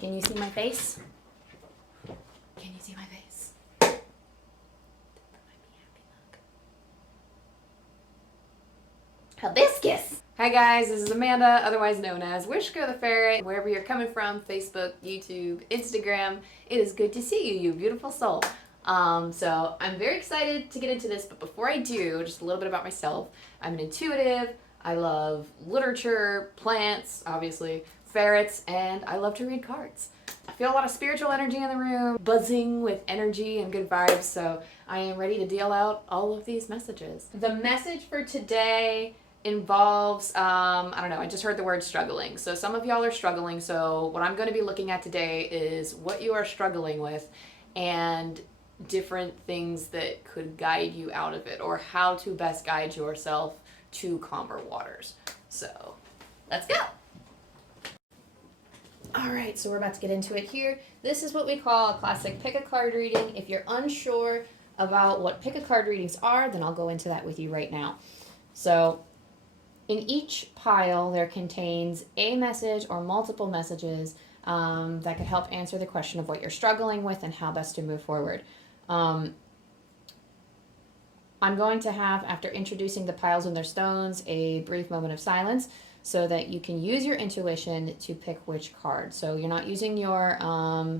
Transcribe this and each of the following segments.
Can you see my face? Can you see my face? That might be happy look. Hibiscus! Hi guys, this is Amanda, otherwise known as wishkotheferret. Wherever you're coming from, Facebook, YouTube, Instagram, it is good to see you, you beautiful soul. So I'm very excited to get into this, but before I do, just a little bit about myself. I'm an intuitive, I love literature, plants, obviously, ferrets, and I love to read cards. I feel a lot of spiritual energy in the room, buzzing with energy and good vibes, so I am ready to deal out all of these messages. The message for today involves, I don't know, I just heard the word struggling. So some of y'all are struggling, so what I'm going to be looking at today is what you are struggling with and different things that could guide you out of it, or how to best guide yourself to calmer waters. So let's go. All right, so we're about to get into it here. This is what we call a classic pick a card reading. If you're unsure about what pick a card readings are, then I'll go into that with you right now. So in each pile, there contains a message or multiple messages that could help answer the question of what you're struggling with and how best to move forward. I'm going to have, after introducing the piles and their stones, a brief moment of silence so that you can use your intuition to pick which card. So you're not using your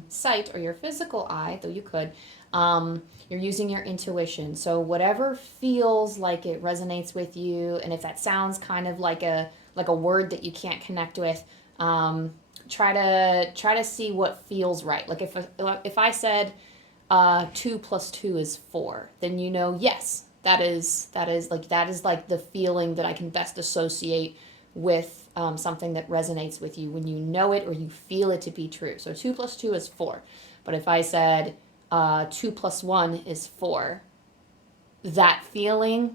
sight or your physical eye, though you could. You're using your intuition. So whatever feels like it resonates with you, and if that sounds kind of like a word that you can't connect with, try to see what feels right. Like if I said 2 + 2 is 4, then you know, yes, that is like the feeling that I can best associate with something that resonates with you when you know it or you feel it to be true. So 2 + 2 is 4. But if I said 2 + 1 is 4, that feeling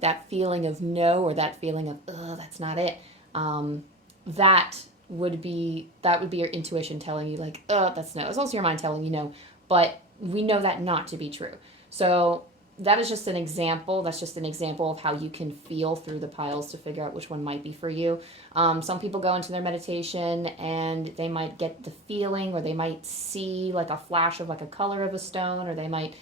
of no, or that feeling of that's not it, that would be your intuition telling you like, that's no. It's also your mind telling you no, but we know that not to be true. So that is just an example. That's just an example of how you can feel through the piles to figure out which one might be for you. Some people go into their meditation and they might get the feeling, or they might see like a flash of like a color of a stone, or they might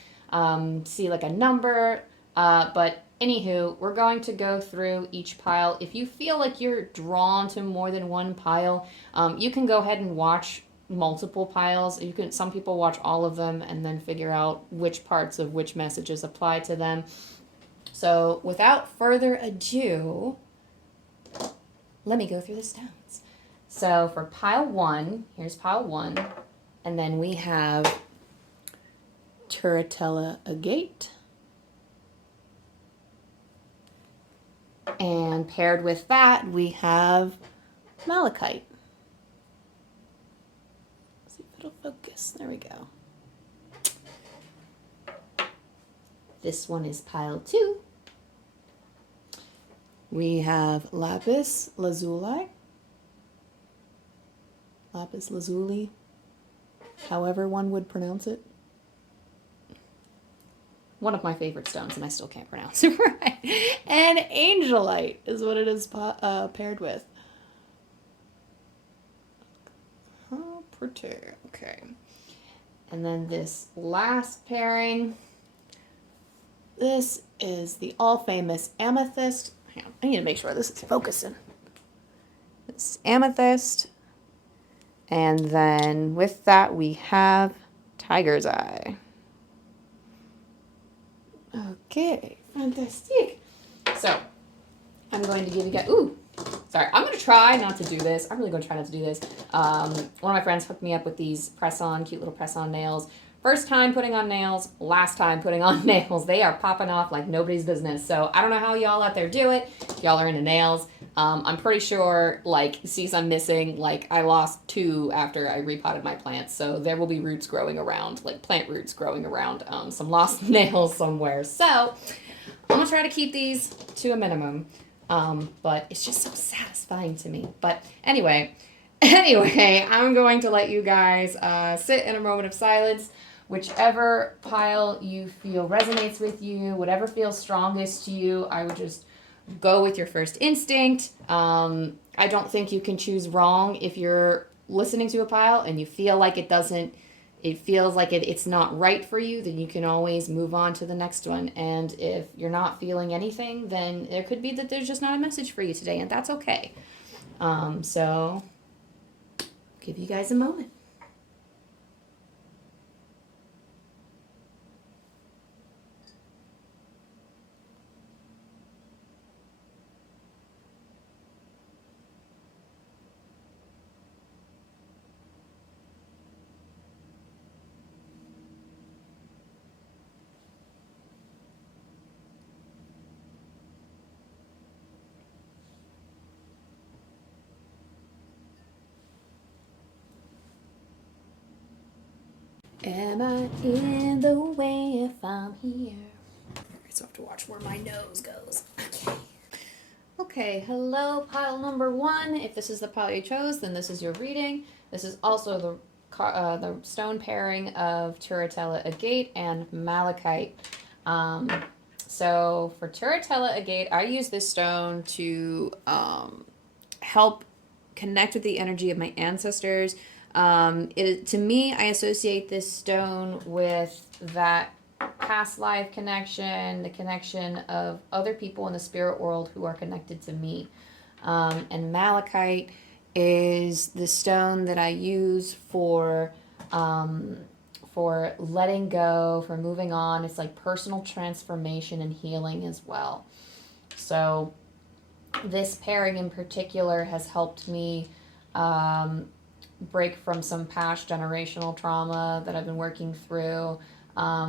see like a number. But anywho, we're going to go through each pile. If you feel like you're drawn to more than one pile, you can go ahead and watch multiple piles. Some people watch all of them and then figure out which parts of which messages apply to them. So without further ado, let me go through the stones. So for pile 1, here's pile 1, and then we have Turritella agate, and paired with that we have malachite. It'll focus. There we go. This one is pile 2. We have lapis lazuli. Lapis lazuli, however one would pronounce it. One of my favorite stones, and I still can't pronounce it right. And angelite is what it is paired with. Okay. And then this last pairing, this is the all-famous amethyst. Hang on, I need to make sure this is focusing. It's amethyst. And then with that we have tiger's eye. Okay, fantastic. So I'm going to give you guys, sorry, I'm going to try not to do this. I'm really going to try not to do this. One of my friends hooked me up with these cute little press-on nails. First time putting on nails, last time putting on nails. They are popping off like nobody's business. So I don't know how y'all out there do it. Y'all are into nails. I'm pretty sure, like, see some missing. Like, I lost 2 after I repotted my plants. So there will be roots growing around, like plant roots growing around some lost nails somewhere. So I'm going to try to keep these to a minimum. But it's just so satisfying to me. But anyway, I'm going to let you guys sit in a moment of silence. Whichever pile you feel resonates with you, whatever feels strongest to you, I would just go with your first instinct. I don't think you can choose wrong if you're listening to a pile and you feel like it feels like it's not right for you, then you can always move on to the next one. And if you're not feeling anything, then it could be that there's just not a message for you today, and that's okay. So give you guys a moment. Am I in the way if I'm here? I just have to watch where my nose goes. Okay. Okay, hello, pile number 1. If this is the pile you chose, then this is your reading. This is also the stone pairing of Turritella Agate and Malachite. So for Turritella Agate, I use this stone to help connect with the energy of my ancestors. To me, I associate this stone with that past life connection, the connection of other people in the spirit world who are connected to me. And Malachite is the stone that I use for letting go, for moving on. It's like personal transformation and healing as well. So this pairing in particular has helped me break from some past generational trauma that I've been working through.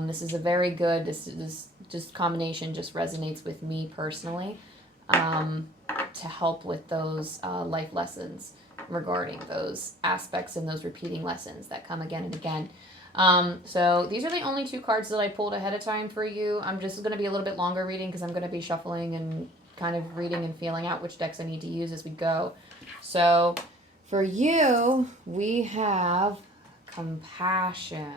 This is a very good, this just combination just resonates with me personally, to help with those life lessons regarding those aspects and those repeating lessons that come again and again. So these are the only 2 cards that I pulled ahead of time for you. I'm just going to be a little bit longer reading because I'm going to be shuffling and kind of reading and feeling out which decks I need to use as we go. So for you, we have compassion.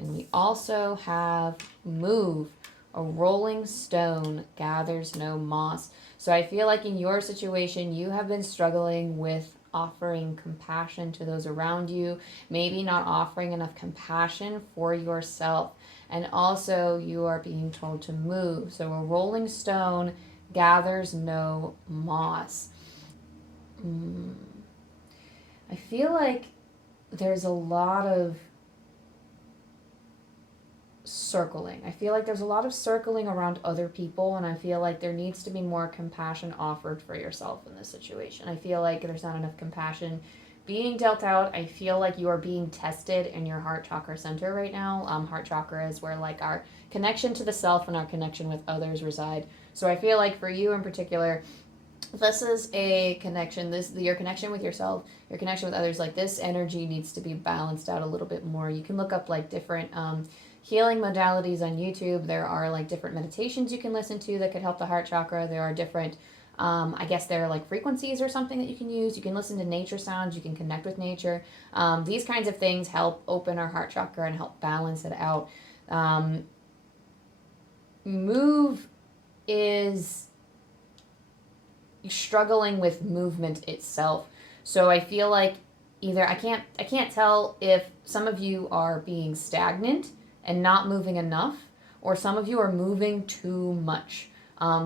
And we also have move. A rolling stone gathers no moss. So I feel like in your situation, you have been struggling with offering compassion to those around you. Maybe not offering enough compassion for yourself. And also you are being told to move. So a rolling stone gathers no moss. I feel like there's a lot of circling. I feel like there's a lot of circling around other people, and I feel like there needs to be more compassion offered for yourself in this situation. I feel like there's not enough compassion being dealt out. I feel like you are being tested in your heart chakra center right now. Heart chakra is where like our connection to the self and our connection with others reside. So I feel like for you in particular, this is a connection, your connection with yourself, your connection with others, like this energy needs to be balanced out a little bit more. You can look up like different healing modalities on YouTube. There are like different meditations you can listen to that could help the heart chakra. There are different, I guess there are like frequencies or something that you can use. You can listen to nature sounds. You can connect with nature. These kinds of things help open our heart chakra and help balance it out. Move is struggling with movement itself. So I feel like either I can't tell if some of you are being stagnant and not moving enough, or some of you are moving too much.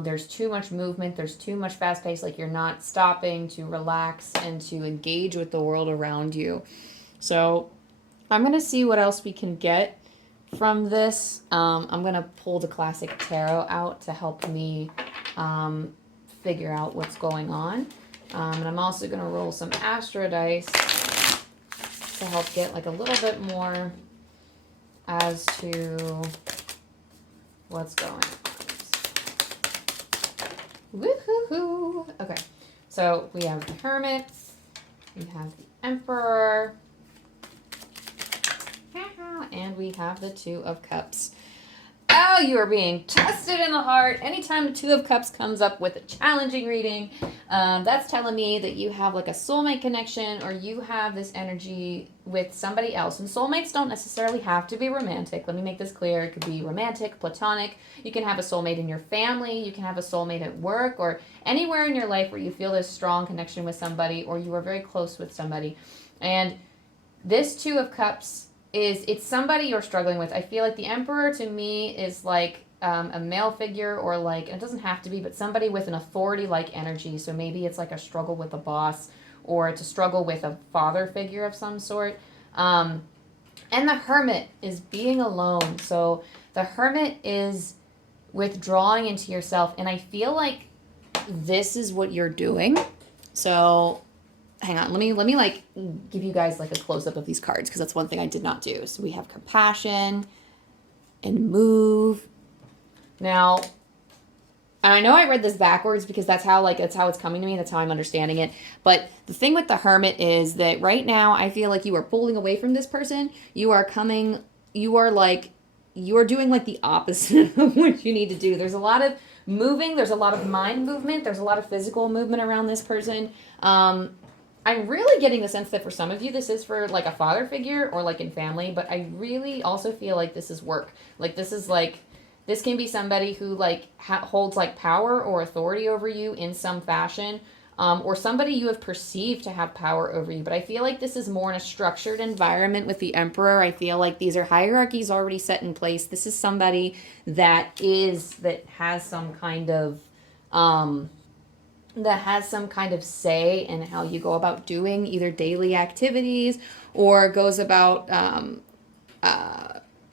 There's too much movement, there's too much fast pace, like you're not stopping to relax and to engage with the world around you. So I'm going to see what else we can get from this. I'm going to pull the classic tarot out to help me figure out what's going on. And I'm also going to roll some astro dice to help get like a little bit more as to what's going on. Woohoo! Okay, so we have the Hermit, we have the Emperor, and we have the Two of Cups. Oh, you are being tested in the heart. Anytime the Two of Cups comes up with a challenging reading, that's telling me that you have like a soulmate connection, or you have this energy with somebody else. And soulmates don't necessarily have to be romantic. Let me make this clear. It could be romantic, platonic. You can have a soulmate in your family. You can have a soulmate at work, or anywhere in your life where you feel this strong connection with somebody, or you are very close with somebody. And this Two of Cups it's somebody you're struggling with. I feel like the Emperor to me is like a male figure, or like, it doesn't have to be, but somebody with an authority-like energy. So maybe it's like a struggle with a boss, or it's a struggle with a father figure of some sort. And the Hermit is being alone. So the Hermit is withdrawing into yourself. And I feel like this is what you're doing. So hang on, let me like give you guys like a close-up of these cards, because that's one thing I did not do. So we have compassion and move. Now, and I know I read this backwards because that's how it's coming to me. That's how I'm understanding it. But the thing with the Hermit is that right now I feel like you are pulling away from this person. You are doing like the opposite of what you need to do. There's a lot of moving. There's a lot of mind movement. There's a lot of physical movement around this person. I'm really getting the sense that for some of you, this is for like a father figure or like in family, but I really also feel like this is work. Like this can be somebody who like holds like power or authority over you in some fashion, or somebody you have perceived to have power over you. But I feel like this is more in a structured environment with the Emperor. I feel like these are hierarchies already set in place. This is somebody that has some kind of, say in how you go about doing either daily activities, or goes about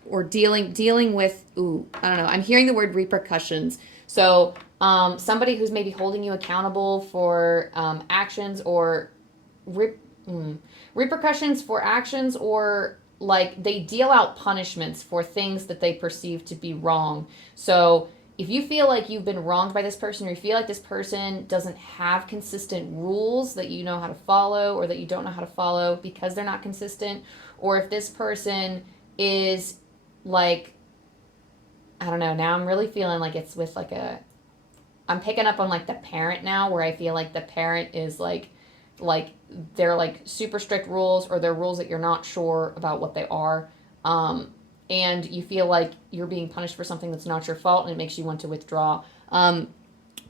or dealing with I don't know. I'm hearing the word repercussions. So somebody who's maybe holding you accountable for actions, or repercussions for actions, or like they deal out punishments for things that they perceive to be wrong. So if you feel like you've been wronged by this person, or you feel like this person doesn't have consistent rules that you know how to follow, or that you don't know how to follow because they're not consistent, or if this person is like, I don't know, now I'm really feeling like it's with like I'm picking up on like the parent now, where I feel like the parent is like they're like super strict rules, or they're rules that you're not sure about what they are. And you feel like you're being punished for something that's not your fault, and it makes you want to withdraw.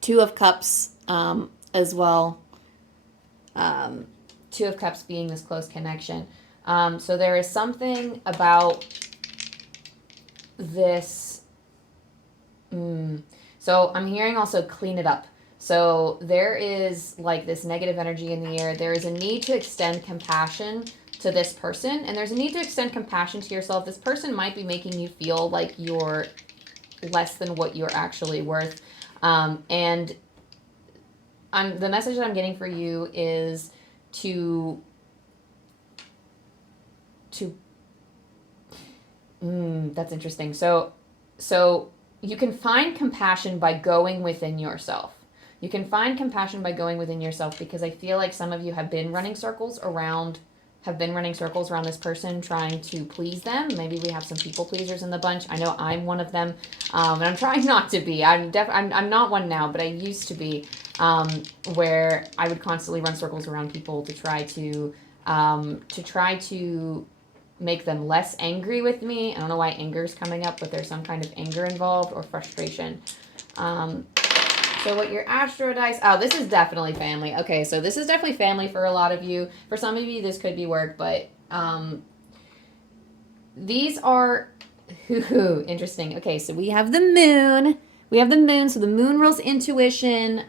Two of Cups as well. Two of Cups being this close connection. So there is something about this. So I'm hearing also clean it up. So there is like this negative energy in the air. There is a need to extend compassion to this person, and there's a need to extend compassion to yourself. This person might be making you feel like you're less than what you're actually worth. And the message that I'm getting for you is that's interesting. So you can find compassion by going within yourself. You can find compassion by going within yourself, because I feel like some of you have been running circles around this person, trying to please them. Maybe we have some people pleasers in the bunch. I know I'm one of them, and I'm trying not to be. I'm not one now, but I used to be, where I would constantly run circles around people to try to make them less angry with me. I don't know why anger is coming up, but there's some kind of anger involved, or frustration. So what your Astro dice... Oh, this is definitely family. Okay, so this is definitely family for a lot of you. For some of you, this could be work, but these are... interesting. Okay, so we have the moon. So the moon rules intuition.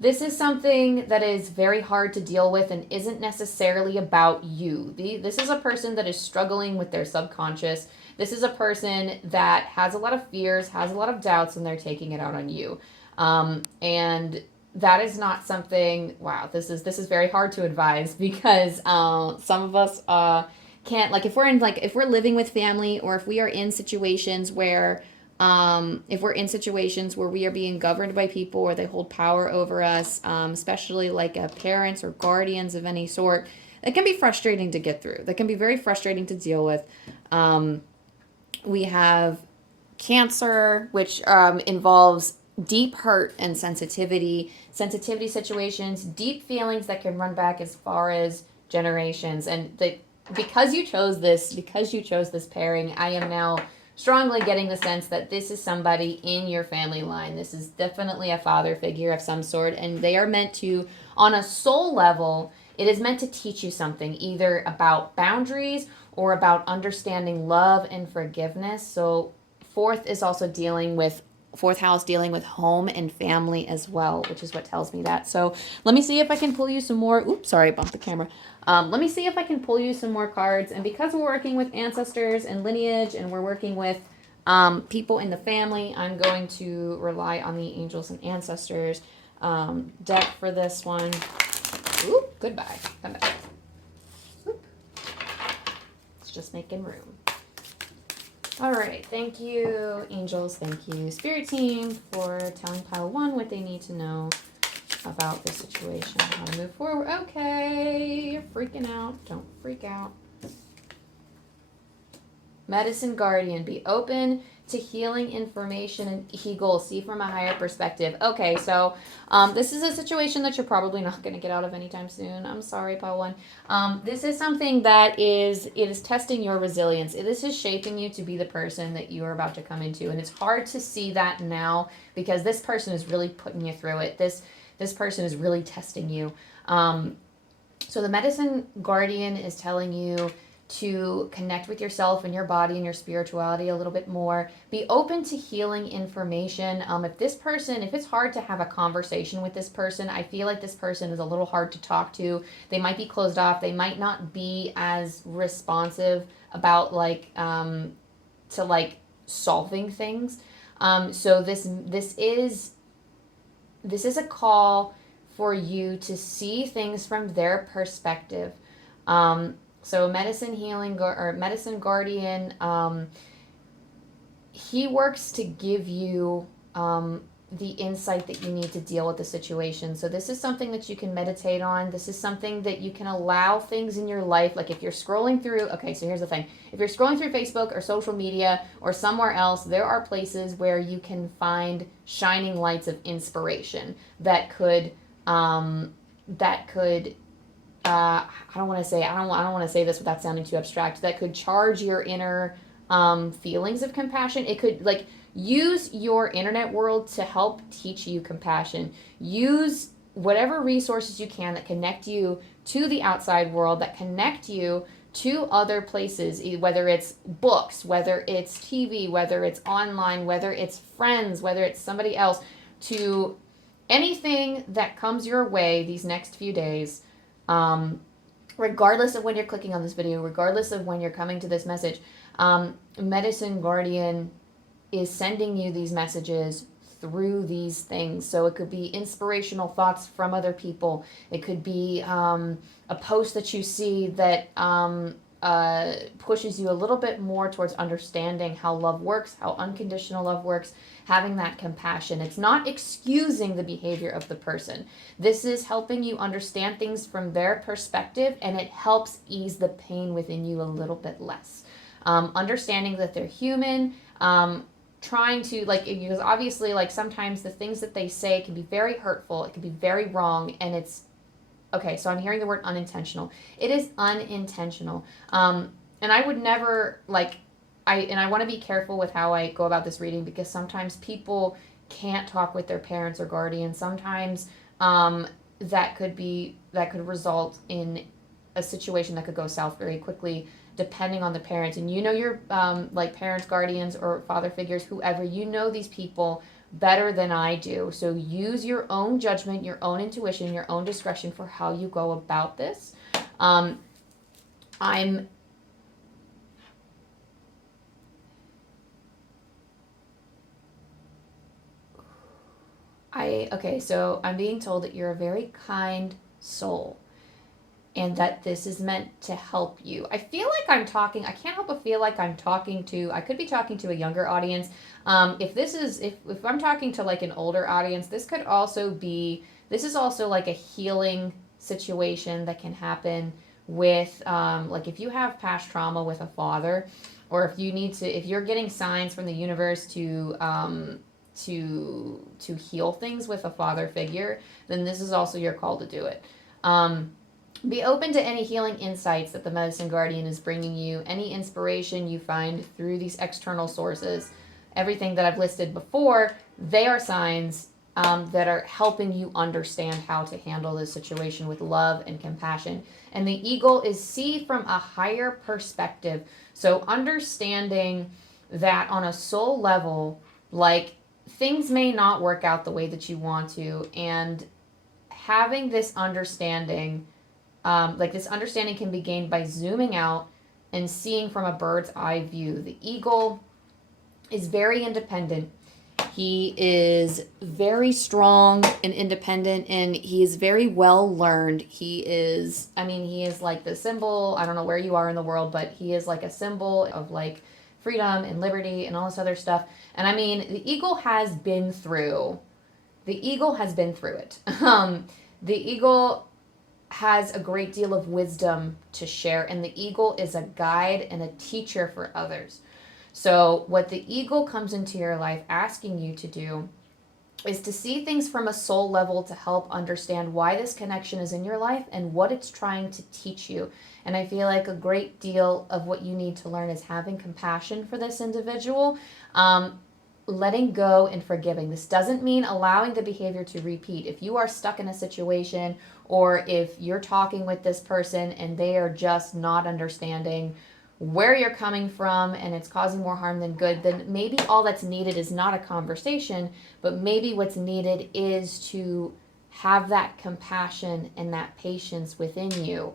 This is something that is very hard to deal with and isn't necessarily about you. This is a person that is struggling with their subconscious. This is a person that has a lot of fears, has a lot of doubts, and they're taking it out on you. And that is not something, wow, this is very hard to advise, because some of us can't, like if we're living with family, or if we are in situations where we are being governed by people, or they hold power over us, especially like parents or guardians of any sort, it can be frustrating to get through. That can be very frustrating to deal with. We have Cancer, which involves deep hurt and sensitivity situations, deep feelings that can run back as far as generations. And because you chose this pairing, I am now strongly getting the sense that this is somebody in your family line. This is definitely a father figure of some sort, and they are meant to, on a soul level, It is meant to teach you something, either about boundaries or about understanding love and forgiveness. So fourth is also fourth house dealing with home and family as well, which is what tells me that. So let me see if I can pull you some more. Oops, sorry, I bumped the camera. Let me see if I can pull you some more cards. And because we're working with ancestors and lineage, and we're working with people in the family, I'm going to rely on the angels and ancestors deck for this one. Ooh, goodbye. Come back. Oop. It's just making room. All right, thank you, angels. Thank you, spirit team, for telling pile 1 what they need to know about the situation, how to move forward. Okay, you're freaking out. Don't freak out. Medicine guardian, be open to healing information and eagle, see from a higher perspective. Okay, so this is a situation that you're probably not going to get out of anytime soon. I'm sorry, pile 1. This is something that it is testing your resilience. This is shaping you to be the person that you are about to come into, and it's hard to see that now because this person is really putting you through it. This person is really testing you. So the medicine guardian is telling you to connect with yourself and your body and your spirituality a little bit more. Be open to healing information. If it's hard to have a conversation with this person, I feel like this person is a little hard to talk to. They might be closed off. They might not be as responsive about solving things. So this is a call for you to see things from their perspective. So medicine guardian, he works to give you the insight that you need to deal with the situation. So this is something that you can meditate on. This is something that you can allow things in your life. Like if you're scrolling through, okay, so here's the thing. If you're scrolling through Facebook or social media or somewhere else, there are places where you can find shining lights of inspiration that could I don't want to say this without sounding too abstract, that could charge your inner feelings of compassion. It could use your internet world to help teach you compassion. Use whatever resources you can that connect you to the outside world, that connect you to other places, whether it's books, whether it's TV, whether it's online, whether it's friends, whether it's somebody else, to anything that comes your way these next few days. Regardless of when you're clicking on this video, regardless of when you're coming to this message, Medicine Guardian is sending you these messages through these things. So it could be inspirational thoughts from other people. It could be a post that you see that pushes you a little bit more towards understanding how love works, how unconditional love works, having that compassion. It's not excusing the behavior of the person. This is helping you understand things from their perspective, and it helps ease the pain within you a little bit less. Understanding that they're human, trying to, because obviously, sometimes the things that they say can be very hurtful, it can be very wrong, and it's, okay, so I'm hearing the word unintentional. It is unintentional. And I would never, I want to be careful with how I go about this reading, because sometimes people can't talk with their parents or guardians. Sometimes that could result in a situation that could go south very quickly, depending on the parents. And your parents, guardians, or father figures, whoever, these people better than I do. So use your own judgment, your own intuition, your own discretion for how you go about this. So I'm being told that you're a very kind soul, and that this is meant to help you. I feel like I can't help but feel like I could be talking to a younger audience. If I'm talking to an older audience, this is also like a healing situation that can happen with, if you have past trauma with a father, or if you're getting signs from the universe to heal things with a father figure, then this is also your call to do it. Be open to any healing insights that the Medicine Guardian is bringing you, any inspiration you find through these external sources. Everything that I've listed before, they are signs that are helping you understand how to handle this situation with love and compassion. And the eagle is see from a higher perspective. So understanding that on a soul level, like things may not work out the way that you want to, and having this understanding, like this understanding can be gained by zooming out and seeing from a bird's eye view. The eagle is very independent. He is very strong and independent, and he is very well learned. He is like the symbol. I don't know where you are in the world, but he is like a symbol of like freedom and liberty and all this other stuff. And I mean, the eagle has been through it. The eagle has a great deal of wisdom to share, and the eagle is a guide and a teacher for others. So what the eagle comes into your life asking you to do is to see things from a soul level to help understand why this connection is in your life and what it's trying to teach you. And I feel like a great deal of what you need to learn is having compassion for this individual, letting go and forgiving. This doesn't mean allowing the behavior to repeat. If you are stuck in a situation, or if you're talking with this person and they are just not understanding where you're coming from and it's causing more harm than good, then maybe all that's needed is not a conversation, but maybe what's needed is to have that compassion and that patience within you,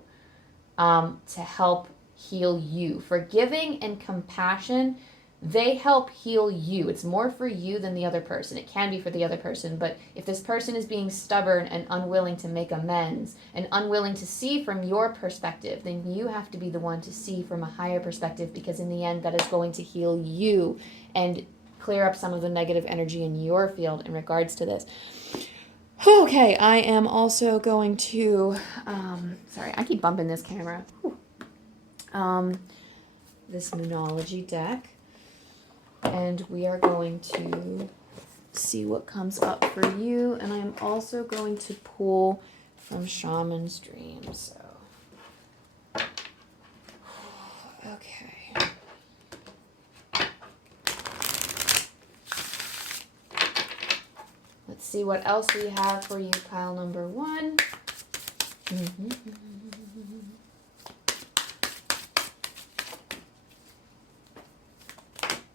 to help heal you. Forgiving and compassion, they help heal you. It's more for you than the other person. It can be for the other person, but if this person is being stubborn and unwilling to make amends and unwilling to see from your perspective, then you have to be the one to see from a higher perspective, because in the end that is going to heal you and clear up some of the negative energy in your field in regards to this. Okay, I am also going to, sorry, I keep bumping this camera. This Moonology deck. And we are going to see what comes up for you. And I'm also going to pull from Shaman's Dream. So, okay. Let's see what else we have for you, pile number 1.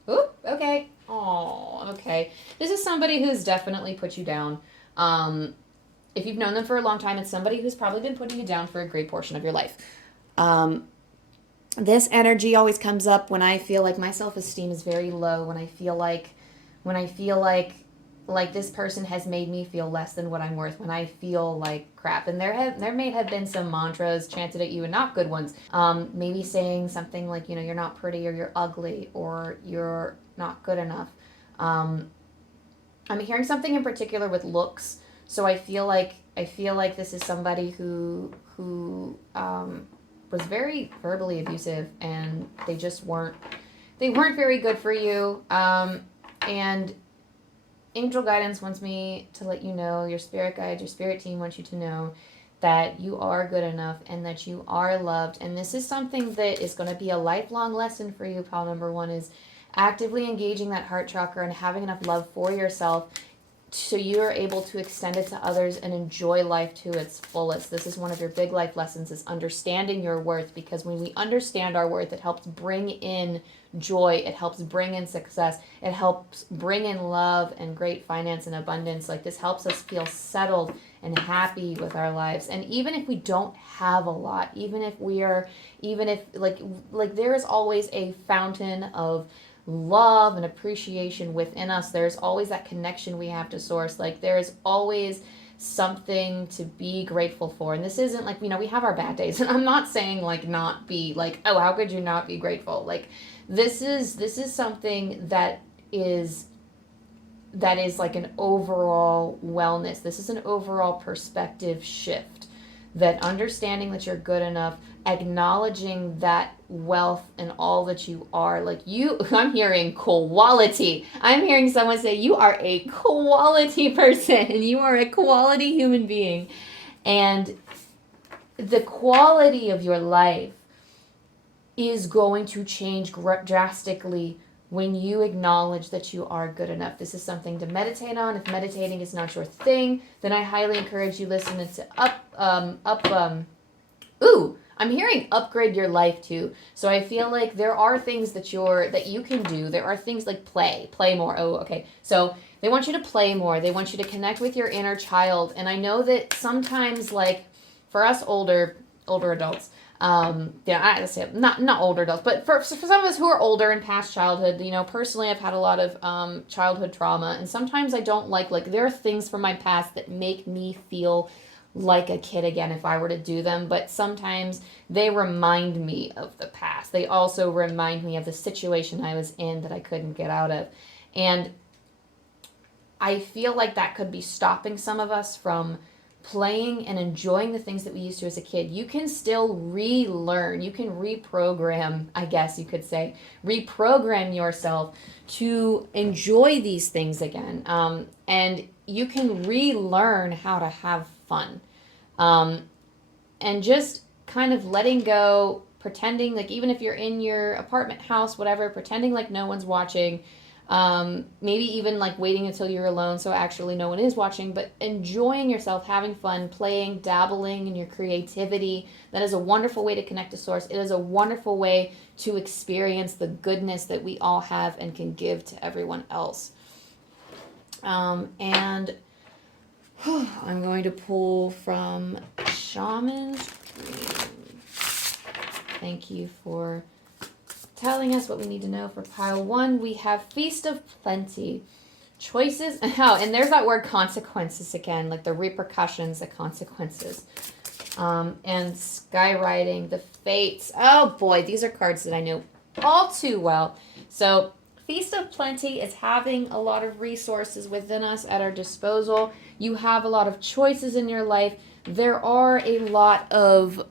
Ooh, okay. Oh, okay. This is somebody who's definitely put you down. If you've known them for a long time, it's somebody who's probably been putting you down for a great portion of your life. This energy always comes up when I feel like my self-esteem is very low, when I feel like this person has made me feel less than what I'm worth, when I feel like crap. And there may have been some mantras chanted at you, and not good ones. Maybe saying something like, you're not pretty, or you're ugly, or you're not good enough. I'm hearing something in particular with looks. So I feel like this is somebody who was very verbally abusive, and they weren't very good for you. And angel guidance wants me to let you know, your spirit guide, your spirit team wants you to know that you are good enough and that you are loved. And this is something that is going to be a lifelong lesson for you. Pile number 1 is actively engaging that heart chakra and having enough love for yourself so you are able to extend it to others and enjoy life to its fullest. This is one of your big life lessons, is understanding your worth, because when we understand our worth, it helps bring in joy, it helps bring in success, it helps bring in love and great finance and abundance. Like, this helps us feel settled and happy with our lives. And even if we don't have a lot, even if there is always a fountain of love and appreciation within us. There's always that connection we have to source. Like, there's always something to be grateful for. And this isn't like, we have our bad days, and I'm not saying like not be like, oh, how could you not be grateful? Like, this is something that is like an overall wellness. This is an overall perspective shift, that understanding that you're good enough, acknowledging that wealth and all that you are. Like, I'm hearing quality. I'm hearing someone say you are a quality person and you are a quality human being. And the quality of your life is going to change drastically when you acknowledge that you are good enough. This is something to meditate on. If meditating is not your thing, then I highly encourage you listen to I'm hearing upgrade your life too. So I feel like there are things that you can do. There are things like play more. Oh, okay. So they want you to play more. They want you to connect with your inner child. And I know that sometimes, like for us older adults, I say not older adults, but for some of us who are older and past childhood, personally, I've had a lot of childhood trauma, and sometimes I don't like there are things from my past that make me feel like a kid again if I were to do them, but sometimes they remind me of the past. They also remind me of the situation I was in that I couldn't get out of. And I feel like that could be stopping some of us from playing and enjoying the things that we used to as a kid. You can still relearn. You can reprogram, I guess you could say, reprogram yourself to enjoy these things again. And you can relearn how to have fun. And just kind of letting go, pretending like even if you're in your apartment house, whatever, pretending like no one's watching. Maybe even like waiting until you're alone so actually no one is watching, but enjoying yourself, having fun, playing, dabbling in your creativity. That is a wonderful way to connect to source. It is a wonderful way to experience the goodness that we all have and can give to everyone else. And I'm going to pull from Shaman's Dream. Thank you for telling us what we need to know for pile 1. We have Feast of Plenty. Choices. Oh, and there's that word consequences again, like the repercussions, the consequences. And skywriting, the fates. Oh boy, these are cards that I know all too well. So Feast of Plenty is having a lot of resources within us at our disposal. You have a lot of choices in your life. There are a lot of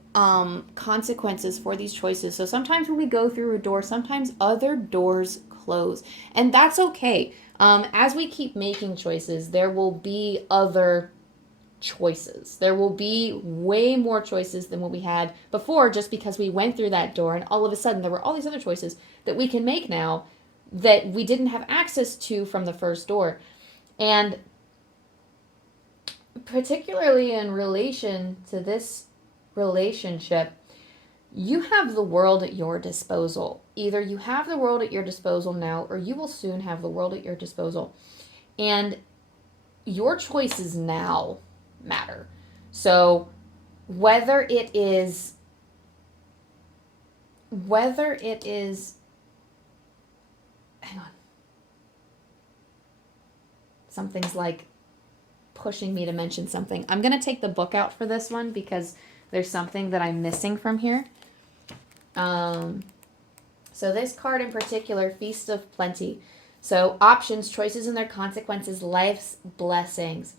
consequences for these choices. So sometimes when we go through a door, sometimes other doors close. And that's okay. As we keep making choices, there will be other choices. There will be way more choices than what we had before, just because we went through that door and all of a sudden there were all these other choices that we can make now that we didn't have access to from the first door. And particularly in relation to this relationship, you have the world at your disposal. Either you have the world at your disposal now, or you will soon have the world at your disposal. And your choices now matter. So whether it is hang on. Something's like pushing me to mention something. I'm going to take the book out for this one because there's something that I'm missing from here. So this card in particular, Feast of Plenty. So options, choices and their consequences, life's blessings.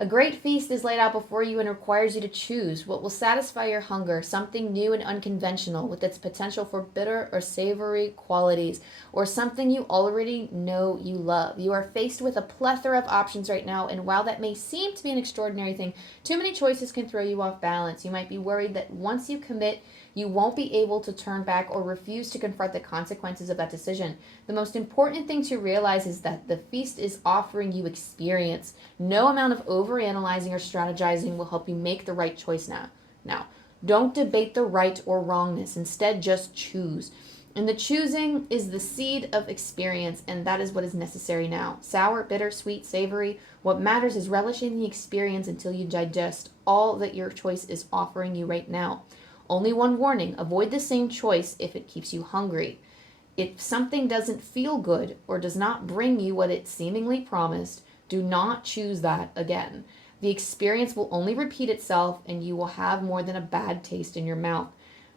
A great feast is laid out before you and requires you to choose what will satisfy your hunger, something new and unconventional with its potential for bitter or savory qualities, or something you already know you love. You are faced with a plethora of options right now, and while that may seem to be an extraordinary thing, too many choices can throw you off balance. You might be worried that once you commit, you won't be able to turn back or refuse to confront the consequences of that decision. The most important thing to realize is that the feast is offering you experience. No amount of overanalyzing or strategizing will help you make the right choice now. Don't debate the right or wrongness. Instead, just choose. And the choosing is the seed of experience, and that is what is necessary now. Sour, bitter, sweet, savory. What matters is relishing the experience until you digest all that your choice is offering you right now. Only one warning, avoid the same choice if it keeps you hungry. If something doesn't feel good or does not bring you what it seemingly promised, do not choose that again. The experience will only repeat itself and you will have more than a bad taste in your mouth.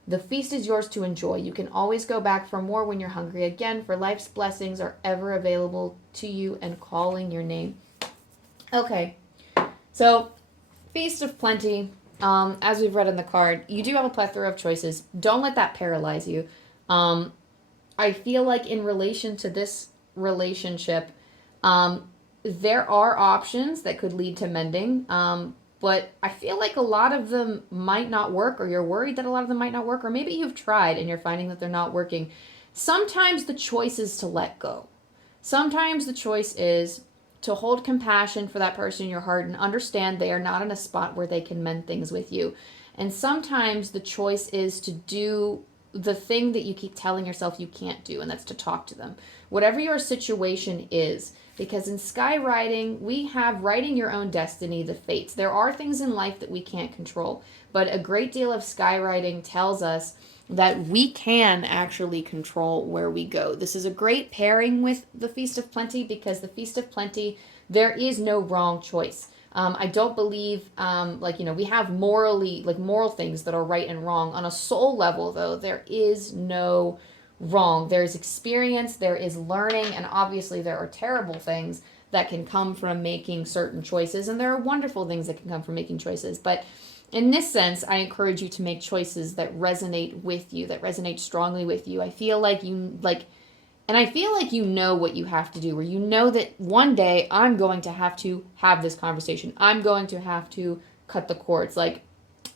The feast is yours to enjoy. You can always go back for more when you're hungry again, for life's blessings are ever available to you and calling your name. Okay, so Feast of Plenty. As we've read in the card, you do have a plethora of choices. Don't let that paralyze you. I feel like in relation to this relationship, there are options that could lead to mending, but I feel like a lot of them might not work, or you're worried that a lot of them might not work, or maybe you've tried and you're finding that they're not working. Sometimes the choice is to let go. Sometimes the choice is to hold compassion for that person in your heart and understand they are not in a spot where they can mend things with you. And sometimes the choice is to do the thing that you keep telling yourself you can't do, and that's to talk to them. Whatever your situation is, because in skywriting, we have writing your own destiny, the fates. There are things in life that we can't control, but a great deal of skywriting tells us that we can actually control where we go. This is a great pairing with the Feast of Plenty, because the Feast of Plenty, there is no wrong choice. I don't believe, we have moral things that are right and wrong. On a soul level, though, there is no wrong. There's experience, there is learning, and obviously there are terrible things that can come from making certain choices, and there are wonderful things that can come from making choices. But in this sense, I encourage you to make choices that resonate with you, that resonate strongly with you. I feel like you know what you have to do, or you know that one day I'm going to have this conversation. I'm going to have to cut the cords. Like,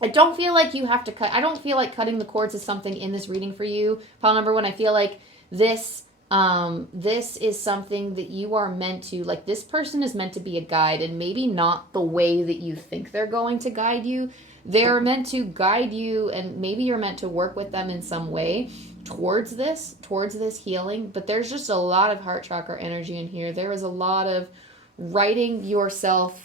I don't feel like you have to cut. I don't feel like cutting the cords is something in this reading for you. Pile number one, I feel like this is something that you are meant to, like, this person is meant to be a guide, and maybe not the way that you think they're going to guide you. They're meant to guide you, and maybe you're meant to work with them in some way towards this healing. But there's just a lot of heart chakra energy in here. There is a lot of writing yourself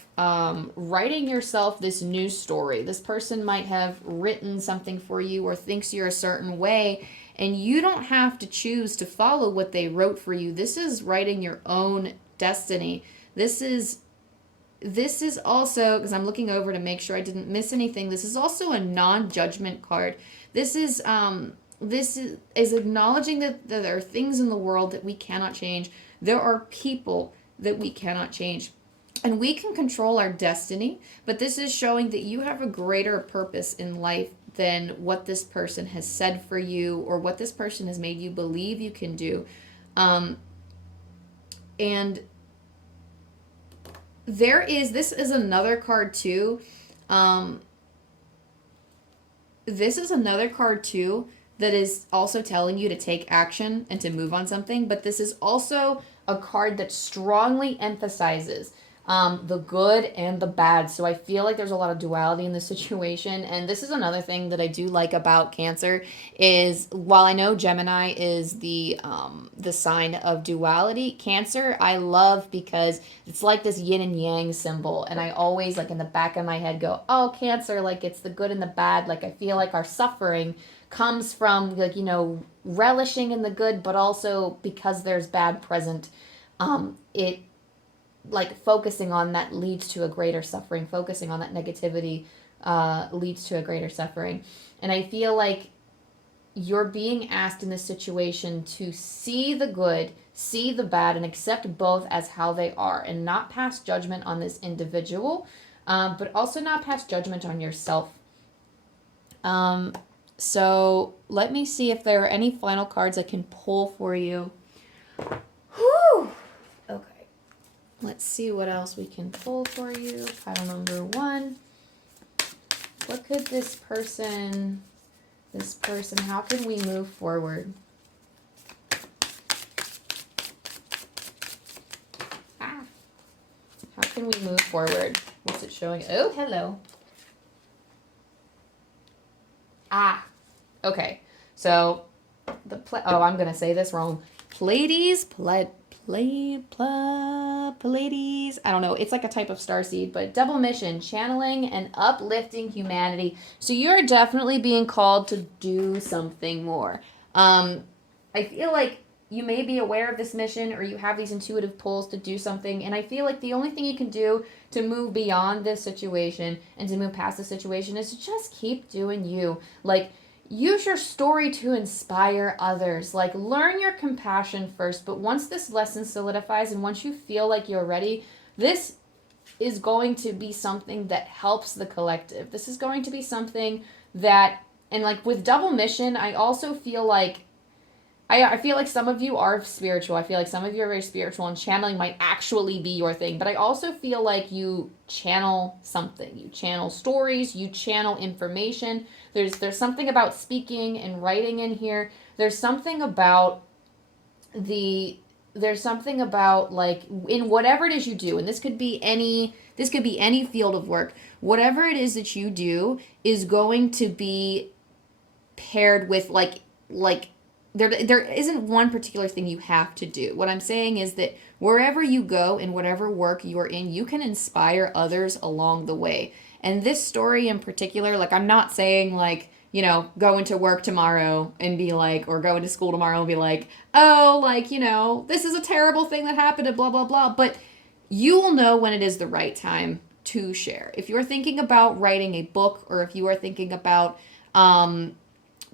this new story. This person might have written something for you or thinks you're a certain way, and you don't have to choose to follow what they wrote for you. This is writing your own destiny. This is also, because I'm looking over to make sure I didn't miss anything, this is also a non-judgment card. This is acknowledging that there are things in the world that we cannot change. There are people that we cannot change. And we can control our destiny, but this is showing that you have a greater purpose in life than what this person has said for you, or what this person has made you believe you can do. And this is another card too. This is another card too that is also telling you to take action and to move on something, but this is also a card that strongly emphasizes the good and the bad. So I feel like there's a lot of duality in this situation. And this is another thing that I do like about Cancer is, while I know Gemini is the sign of duality, Cancer I love because it's like this yin and yang symbol. And I always, like, in the back of my head go, oh, Cancer, like, it's the good and the bad. Like, I feel like our suffering comes from, like, relishing in the good, but also because there's bad present, it, like, focusing on that leads to a greater suffering. Focusing on that negativity leads to a greater suffering. And I feel like you're being asked in this situation to see the good, see the bad, and accept both as how they are, and not pass judgment on this individual, but also not pass judgment on yourself. So let me see if there are any final cards I can pull for you. Whew! Okay. Let's see what else we can pull for you. Pile number one. What could this person, how can we move forward? How can we move forward? What's it showing? Oh, hello. Okay. So, I'm going to say this wrong. Pleiades, Pleiades, I don't know, it's like a type of starseed, but double mission, channeling and uplifting humanity. So you're definitely being called to do something more. I feel like you may be aware of this mission, or you have these intuitive pulls to do something, and I feel like the only thing you can do to move beyond this situation and to move past the situation is to just keep doing you. Like, use your story to inspire others. Like, learn your compassion first, but once this lesson solidifies and once you feel like you're ready, this is going to be something that helps the collective. This is going to be something that, and like with double mission, I also feel like I feel like some of you are spiritual. I feel like some of you are very spiritual, and channeling might actually be your thing. But I also feel like you channel something. You channel stories. You channel information. There's something about speaking and writing in here. There's something about like in whatever it is you do, and this could be any field of work. Whatever it is that you do is going to be paired with like there isn't one particular thing you have to do. What I'm saying is that wherever you go and whatever work you are in, you can inspire others along the way. And this story in particular, like, I'm not saying like, you know, go into work tomorrow and be like, or go into school tomorrow and be like, oh, like, you know, this is a terrible thing that happened and blah, blah, blah. But you will know when it is the right time to share. If you're thinking about writing a book, or if you are thinking about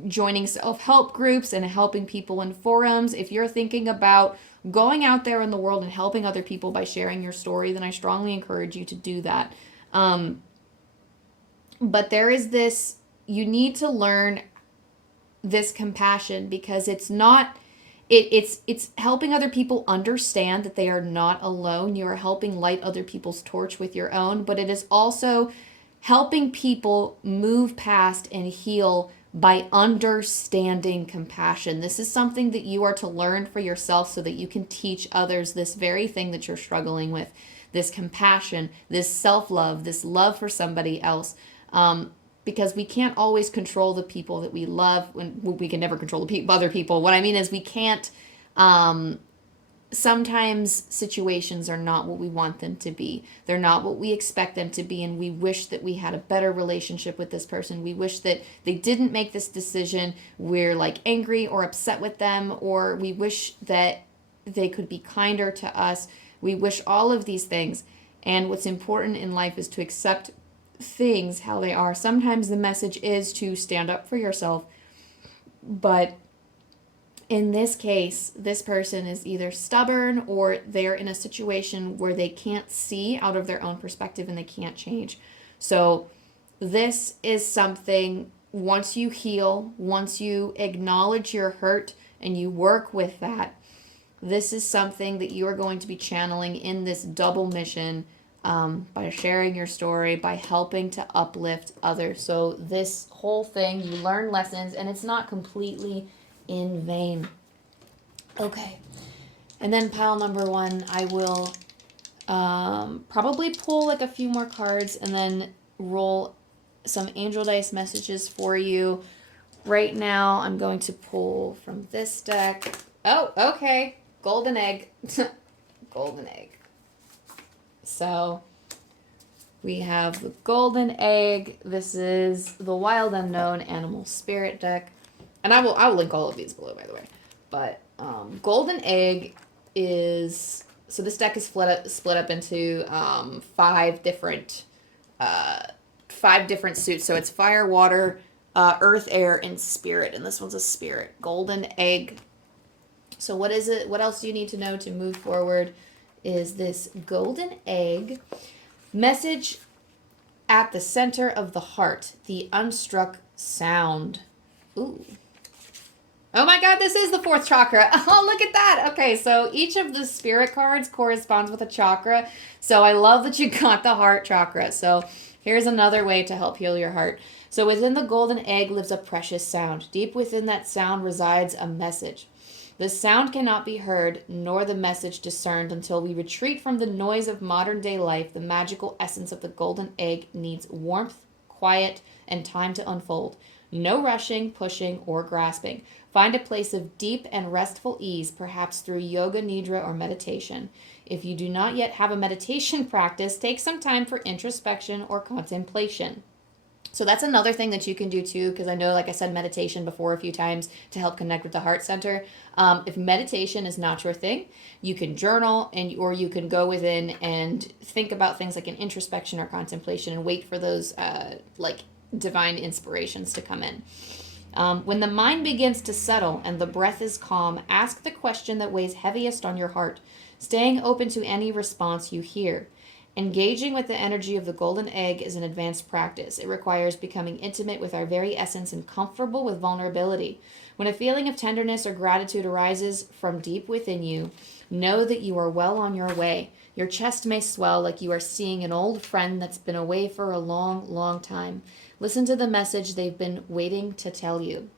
joining self-help groups and helping people in forums, if you're thinking about going out there in the world and helping other people by sharing your story, then I strongly encourage you to do that. But there is this, you need to learn this compassion, because it's not, it's helping other people understand that they are not alone. You are helping light other people's torch with your own, but it is also helping people move past and heal by understanding compassion. This is something that you are to learn for yourself so that you can teach others this very thing that you're struggling with, this compassion, this self-love, this love for somebody else. Because we can't always control the people that we love. When we can never control the other people. What I mean is we can't, sometimes situations are not what we want them to be. They're not what we expect them to be, and we wish that we had a better relationship with this person. We wish that they didn't make this decision. We're like angry or upset with them, or we wish that they could be kinder to us. We wish all of these things. And what's important in life is to accept things how they are. Sometimes the message is to stand up for yourself, but in this case, this person is either stubborn or they're in a situation where they can't see out of their own perspective and they can't change. So this is something, once you heal, once you acknowledge your hurt and you work with that, this is something that you are going to be channeling in this double mission, by sharing your story, by helping to uplift others. So this whole thing, you learn lessons, and it's not completely in vain. Okay. And then pile number 1, I will probably pull like a few more cards and then roll some angel dice messages for you. Right now, I'm going to pull from this deck. Oh, okay. Golden egg. Golden egg. So we have the golden egg. This is the Wild Unknown Animal Spirit deck. And I will link all of these below, by the way. But golden egg is, so this deck is split up into 5 different suits. So it's fire, water, earth, air, and spirit. And this one's a spirit. Golden egg. So what is it? What else do you need to know to move forward? Is this golden egg. Message at the center of the heart, the unstruck sound. Ooh. Oh my god, this is the 4th chakra. Oh, look at that. Okay, so each of the spirit cards corresponds with a chakra. So I love that you got the heart chakra. So here's another way to help heal your heart. So within the golden egg lives a precious sound. Deep within that sound resides a message. The sound cannot be heard, nor the message discerned until we retreat from the noise of modern-day life. The magical essence of the golden egg needs warmth, quiet, and time to unfold. No rushing, pushing, or grasping. Find a place of deep and restful ease, perhaps through yoga, nidra, or meditation. If you do not yet have a meditation practice, take some time for introspection or contemplation. So that's another thing that you can do too, because I know, like I said, meditation before a few times to help connect with the heart center. If meditation is not your thing, you can journal or you can go within and think about things like an introspection or contemplation and wait for those like divine inspirations to come in. When the mind begins to settle and the breath is calm, ask the question that weighs heaviest on your heart, staying open to any response you hear. Engaging with the energy of the golden egg is an advanced practice. It requires becoming intimate with our very essence and comfortable with vulnerability. When a feeling of tenderness or gratitude arises from deep within you, know that you are well on your way. Your chest may swell like you are seeing an old friend that's been away for a long, long time. Listen to the message they've been waiting to tell you.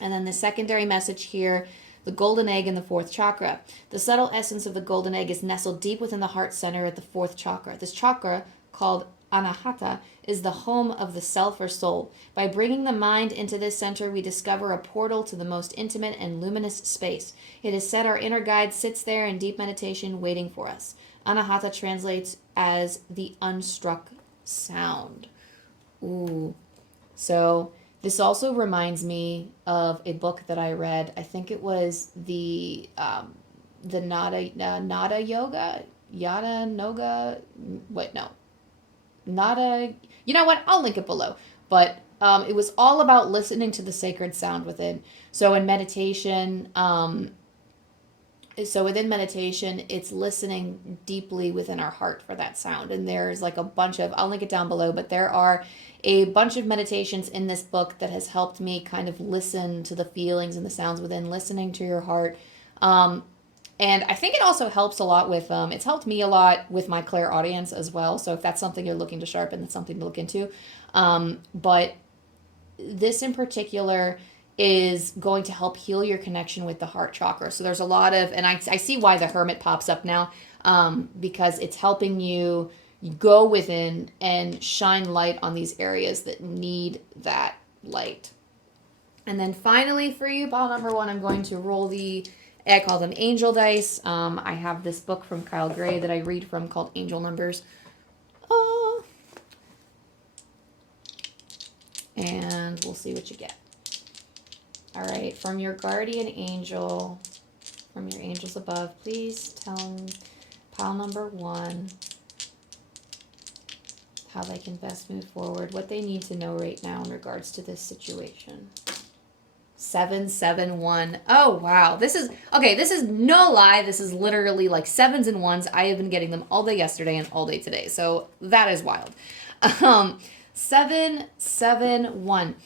And then the secondary message here, the golden egg in the fourth chakra. The subtle essence of the golden egg is nestled deep within the heart center at the fourth chakra. This chakra, called Anahata, is the home of the self or soul. By bringing the mind into this center, we discover a portal to the most intimate and luminous space. It is said our inner guide sits there in deep meditation waiting for us. Anahata translates as the unstruck sound. Ooh. So this also reminds me of a book that I read. I think it was the Nada Yoga, Yada Noga. Wait, no, Nada. You know what? I'll link it below. But it was all about listening to the sacred sound within. So in meditation, it's listening deeply within our heart for that sound. And there's like a bunch of, I'll link it down below, but there are a bunch of meditations in this book that has helped me kind of listen to the feelings and the sounds within, listening to your heart. And I think it also helps a lot with, it's helped me a lot with my clairaudience as well. So if that's something you're looking to sharpen, that's something to look into. But this in particular is going to help heal your connection with the heart chakra. So there's a lot of, and I see why the Hermit pops up now, because it's helping you go within and shine light on these areas that need that light. And then finally for you, pile number 1, I'm going to roll I call them angel dice. I have this book from Kyle Gray that I read from called Angel Numbers. And we'll see what you get. All right, from your guardian angel, from your angels above, please tell pile number 1 how they can best move forward, what they need to know right now in regards to this situation. 771. Oh, wow. This is no lie. This is literally like 7s and 1s. I have been getting them all day yesterday and all day today. So that is wild. 771.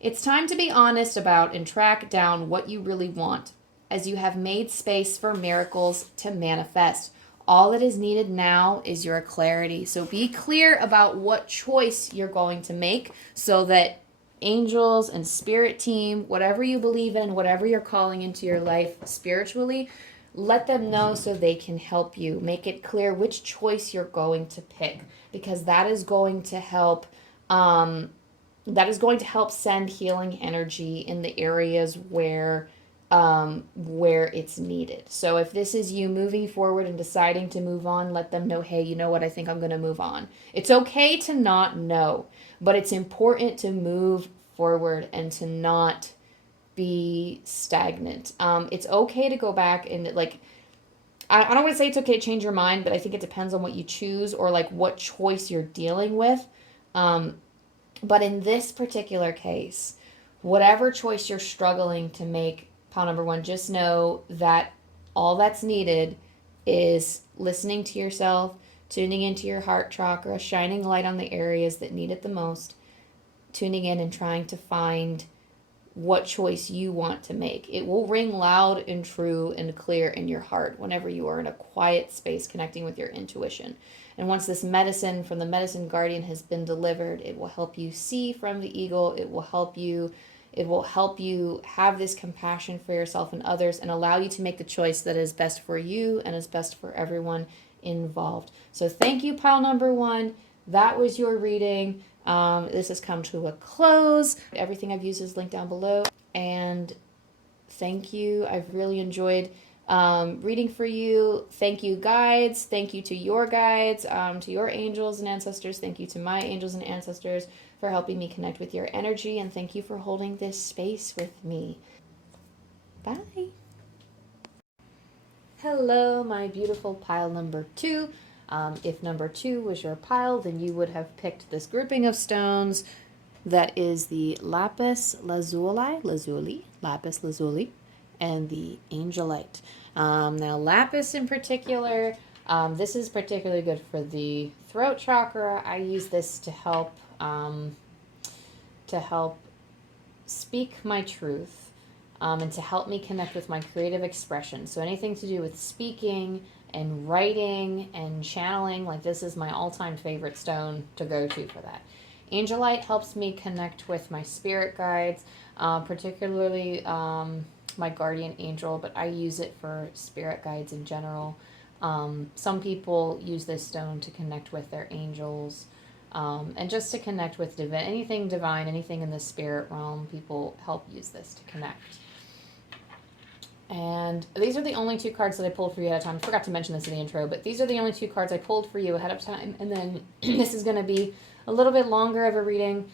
It's time to be honest about and track down what you really want, as you have made space for miracles to manifest. All that is needed now is your clarity. So be clear about what choice you're going to make so that angels and spirit team, whatever you believe in, whatever you're calling into your life spiritually, let them know so they can help you. Make it clear which choice you're going to pick, because that is going to help send healing energy in the areas where it's needed. So if this is you moving forward and deciding to move on, let them know, hey, you know what, I think I'm going to move on. It's okay to not know, but it's important to move forward and to not be stagnant. It's okay to go back and I don't want to say it's okay to change your mind, but I think it depends on what you choose or like what choice you're dealing with. But in this particular case, whatever choice you're struggling to make, pile number 1, just know that all that's needed is listening to yourself, tuning into your heart chakra, shining light on the areas that need it the most, tuning in and trying to find what choice you want to make. It will ring loud and true and clear in your heart whenever you are in a quiet space connecting with your intuition. And once this medicine from the medicine guardian has been delivered, it will help you see from the eagle. It will help you have this compassion for yourself and others and allow you to make the choice that is best for you and is best for everyone involved. So thank you, pile number 1. That was your reading. This has come to a close. Everything I've used is linked down below. And thank you. I've really enjoyed reading for you. Thank you, guides. Thank you to your guides, to your angels and ancestors. Thank you to my angels and ancestors for helping me connect with your energy. And thank you for holding this space with me. Bye. Hello, my beautiful pile number 2. If number 2 was your pile, then you would have picked this grouping of stones that is the lapis lazuli, and the angelite. Now, lapis in particular This is particularly good for the throat chakra. I use this to help speak my truth, and to help me connect with my creative expression. So anything to do with speaking and writing and channeling, like this is my all-time favorite stone to go to for that. Angelite helps me connect with my spirit guides, particularly my guardian angel, but I use it for spirit guides in general. Some people use this stone to connect with their angels, and just to connect with anything divine, anything in the spirit realm. People help use this to connect. And these are the only 2 cards that I pulled for you ahead of time. I forgot to mention this in the intro, but these are the only 2 cards I pulled for you ahead of time. And then this is going to be a little bit longer of a reading,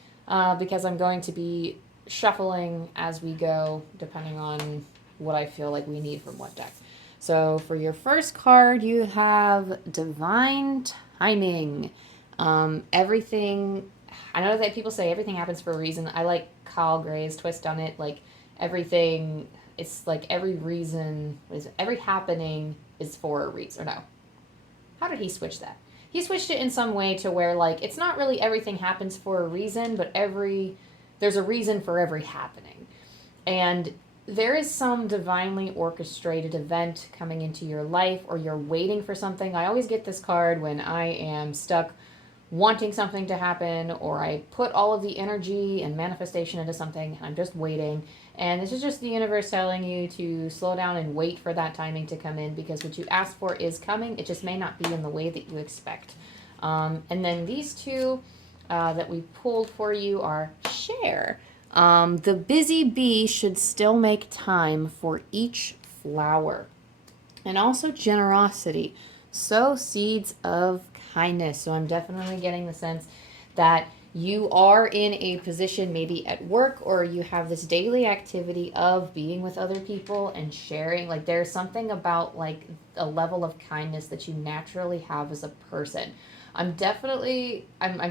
because I'm going to be shuffling as we go, depending on what I feel like we need from what deck. So for your first card, you have Divine Timing. Everything, I know that people say everything happens for a reason. I like Kyle Gray's twist on it. Like everything, it's like every reason, every happening is for a reason. Or no. How did he switch that? He switched it in some way to where like it's not really everything happens for a reason, but there's a reason for every happening. And there is some divinely orchestrated event coming into your life, or you're waiting for something. I always get this card when I am stuck wanting something to happen, or I put all of the energy and manifestation into something and I'm just waiting. And this is just the universe telling you to slow down and wait for that timing to come in, because what you asked for is coming. It just may not be in the way that you expect. And then these 2 that we pulled for you are share. The busy bee should still make time for each flower. And also generosity. Sow seeds of kindness. So I'm definitely getting the sense that you are in a position, maybe at work, or you have this daily activity of being with other people and sharing. Like there's something about like a level of kindness that you naturally have as a person. I'm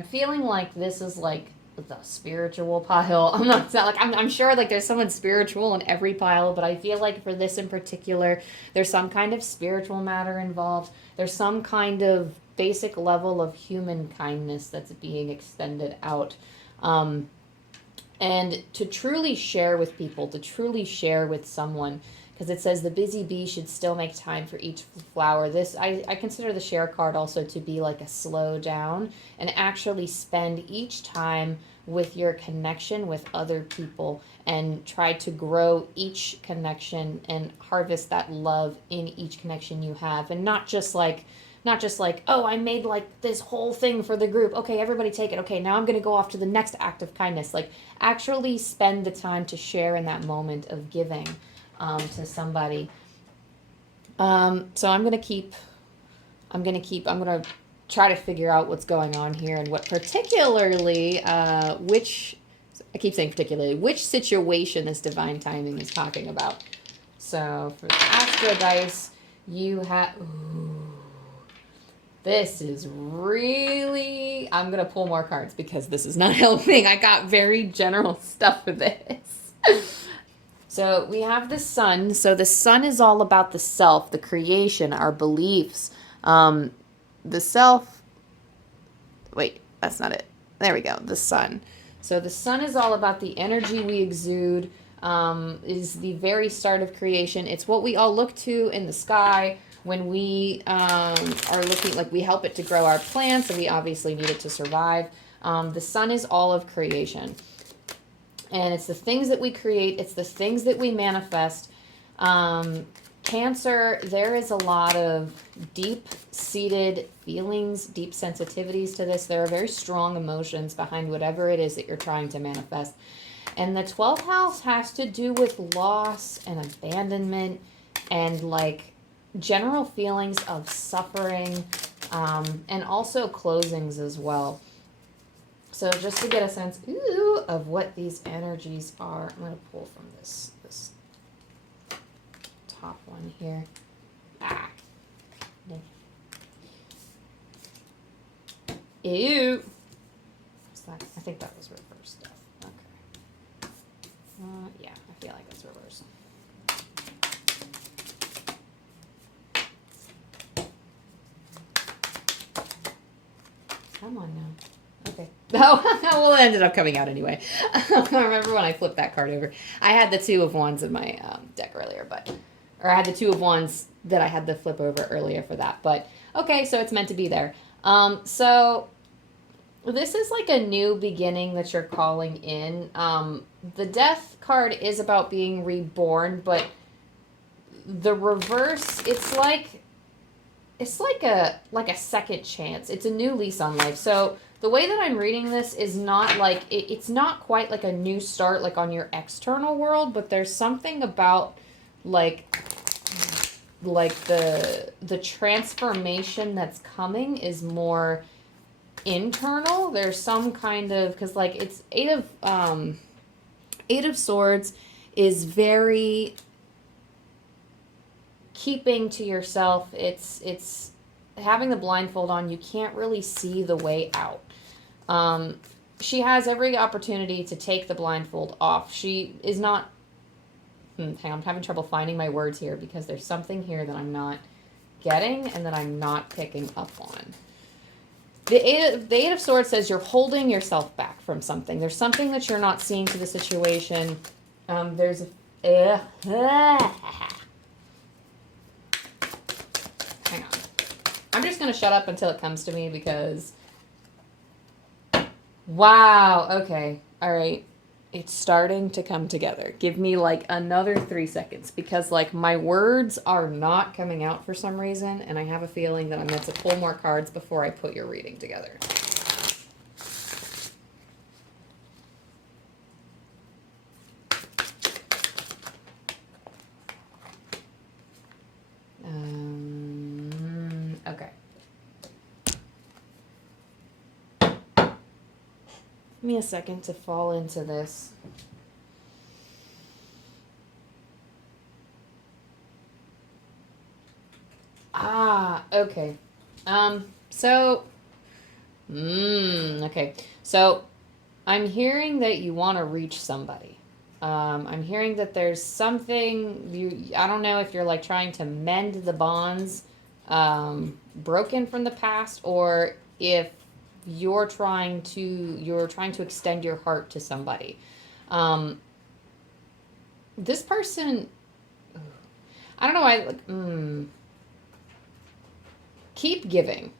feeling like this is like the spiritual pile. I'm sure like there's someone spiritual in every pile, but I feel like for this in particular, there's some kind of spiritual matter involved. There's some kind of basic level of human kindness that's being extended out. And to truly share with people, to truly share with someone, because it says the busy bee should still make time for each flower. This, I consider the share card also to be like a slow down and actually spend each time with your connection with other people and try to grow each connection and harvest that love in each connection you have. And not just like, oh, I made like this whole thing for the group. Okay, everybody take it. Okay, now I'm going to go off to the next act of kindness. Like actually spend the time to share in that moment of giving to somebody. So I'm going to try to figure out what's going on here and what particularly, which situation this divine timing is talking about. So for the Astro Dice, you have, this is really, I'm going to pull more cards because this is not helping. I got very general stuff for this. So we have the sun. So the sun is all about the self, the creation, our beliefs. The self, wait, that's not it. There we go, the sun. So the sun is all about the energy we exude, is the very start of creation. It's what we all look to in the sky when we are looking, like we help it to grow our plants, and we obviously need it to survive. The sun is all of creation. And it's the things that we create. It's the things that we manifest. Cancer, there is a lot of deep-seated feelings, deep sensitivities to this. There are very strong emotions behind whatever it is that you're trying to manifest. And the 12th house has to do with loss and abandonment and like general feelings of suffering, and also closings as well. So just to get a sense of what these energies are, I'm going to pull from this top one here. Ew. I think that was reverse stuff. Okay. Yeah, I feel like it's reverse. come on now. Okay. Oh, well, it ended up coming out anyway. I remember when I flipped that card over. I had the 2 of Wands in my deck earlier, or I had the 2 of Wands that I had to flip over earlier for that. But, okay, so it's meant to be there. So, this is like a new beginning that you're calling in. The Death card is about being reborn, but the reverse, it's like a second chance. It's a new lease on life. So the way that I'm reading this is not like it's not quite like a new start like on your external world, but there's something about like the transformation that's coming is more internal. There's some kind of, because like it's Eight of Swords is very keeping to yourself. It's having the blindfold on. You can't really see the way out. She has every opportunity to take the blindfold off. She is not hang on, I'm having trouble finding my words here because there's something here that I'm not getting and that I'm not picking up on. The Eight of Swords says you're holding yourself back from something. There's something that you're not seeing to the situation. There's a hang on. I'm just going to shut up until it comes to me because wow, okay. All right. It's starting to come together. Give me like another 3 seconds because like my words are not coming out for some reason and I have a feeling that I'm going to pull more cards before I put your reading together. Okay. Give me a second to fall into this. Okay. Okay. So, I'm hearing that you want to reach somebody. I'm hearing that there's something, I don't know if you're like trying to mend the bonds broken from the past or if you're trying to extend your heart to somebody. This person, I don't know, keep giving,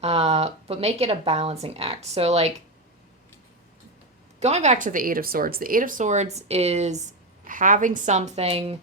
but make it a balancing act. So like, going back to the Eight of Swords, the Eight of Swords is having something,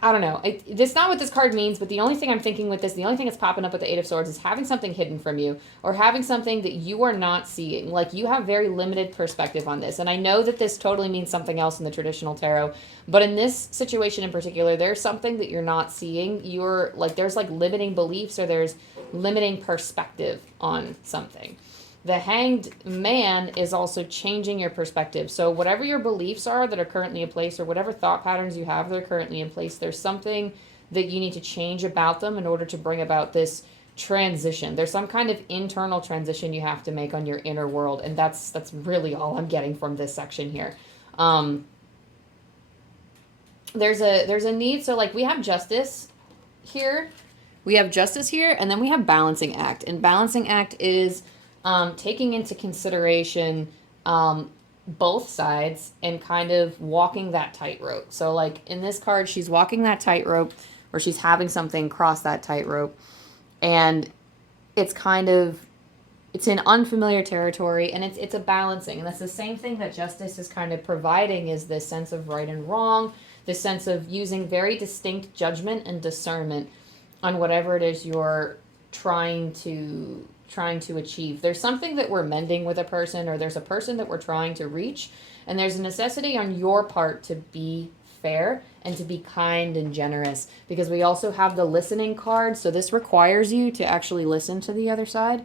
I don't know. That's not what this card means, but the only thing I'm thinking with this, the only thing that's popping up with the Eight of Swords is having something hidden from you or having something that you are not seeing. Like you have very limited perspective on this. And I know that this totally means something else in the traditional tarot, but in this situation in particular, there's something that you're not seeing. You're like, there's like limiting beliefs or there's limiting perspective on something. The Hanged Man is also changing your perspective. So whatever your beliefs are that are currently in place or whatever thought patterns you have that are currently in place, there's something that you need to change about them in order to bring about this transition. There's some kind of internal transition you have to make on your inner world. And that's really all I'm getting from this section here. There's a need. So like we have justice here. We have justice here and then we have balancing act. And balancing act is taking into consideration both sides and kind of walking that tightrope. So like in this card, she's walking that tightrope or she's having something cross that tightrope. And it's kind of, it's in unfamiliar territory and it's a balancing. And that's the same thing that justice is kind of providing is this sense of right and wrong, this sense of using very distinct judgment and discernment on whatever it is you're trying to achieve. There's something that we're mending with a person or there's a person that we're trying to reach and there's a necessity on your part to be fair and to be kind and generous because we also have the listening card. So this requires you to actually listen to the other side.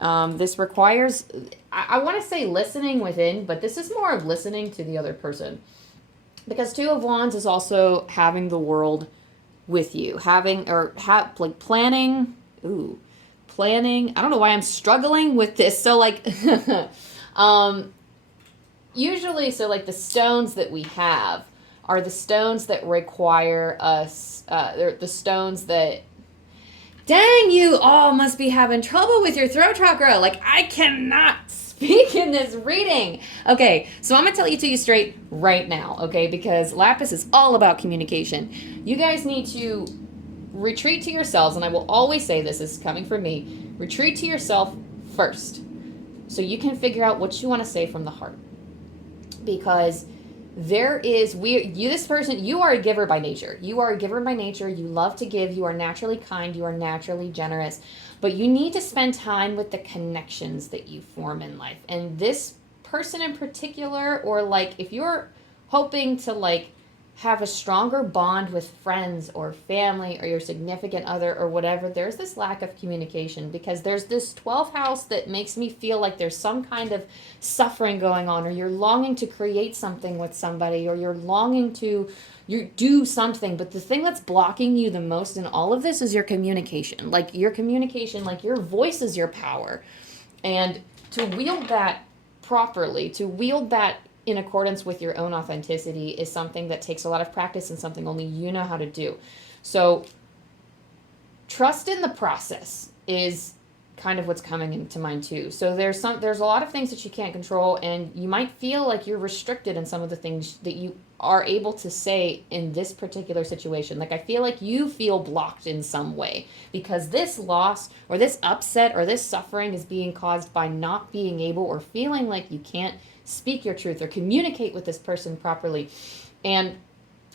This requires, I want to say listening within, but this is more of listening to the other person because Two of Wands is also having the world with you, planning. Planning. I don't know why I'm struggling with this. So like, usually, so like the stones that we have are the stones that require us, they're the stones that Dang, you all must be having trouble with your throat chakra. Like, I cannot speak in this reading. Okay, so I'm going to tell you straight right now, okay? Because Lapis is all about communication. You guys need to retreat to yourselves, and I will always say this is coming from me. Retreat to yourself first, so you can figure out what you want to say from the heart. Because this person, you are a giver by nature. You are a giver by nature. You love to give. You are naturally kind. You are naturally generous. But you need to spend time with the connections that you form in life. And this person in particular, or like if you're hoping to like have a stronger bond with friends or family or your significant other or whatever, there's this lack of communication, because there's this 12th house that makes me feel like there's some kind of suffering going on, or you're longing to create something with somebody, or you're longing to do something. But the thing that's blocking you the most in all of this is your communication. Like your communication, like your voice is your power. And to wield that properly, to wield that in accordance with your own authenticity, is something that takes a lot of practice and something only you know how to do. So trust in the process is kind of what's coming into mind too. So there's a lot of things that you can't control, and you might feel like you're restricted in some of the things that you are able to say in this particular situation. Like I feel like you feel blocked in some way because this loss or this upset or this suffering is being caused by not being able or feeling like you can't speak your truth or communicate with this person properly. And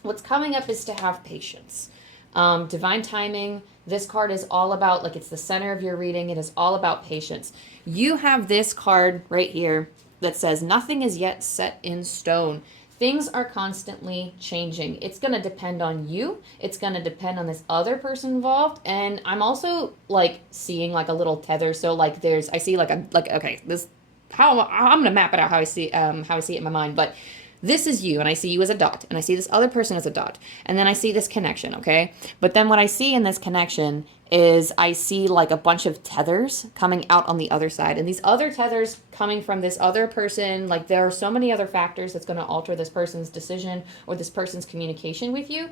what's coming up is to have patience. Divine timing, this card is all about, like, it's the center of your reading. It is all about patience. You have this card right here that says nothing is yet set in stone. Things are constantly changing. It's going to depend on you. It's going to depend on this other person involved. And I'm also like seeing like a little tether. So like I see like okay, this, how I'm gonna map it out how I see it in my mind. But this is you, and I see you as a dot, and I see this other person as a dot, and then I see this connection, okay? But then what I see in this connection is I see like a bunch of tethers coming out on the other side, and these other tethers coming from this other person. Like there are so many other factors that's going to alter this person's decision or this person's communication with you.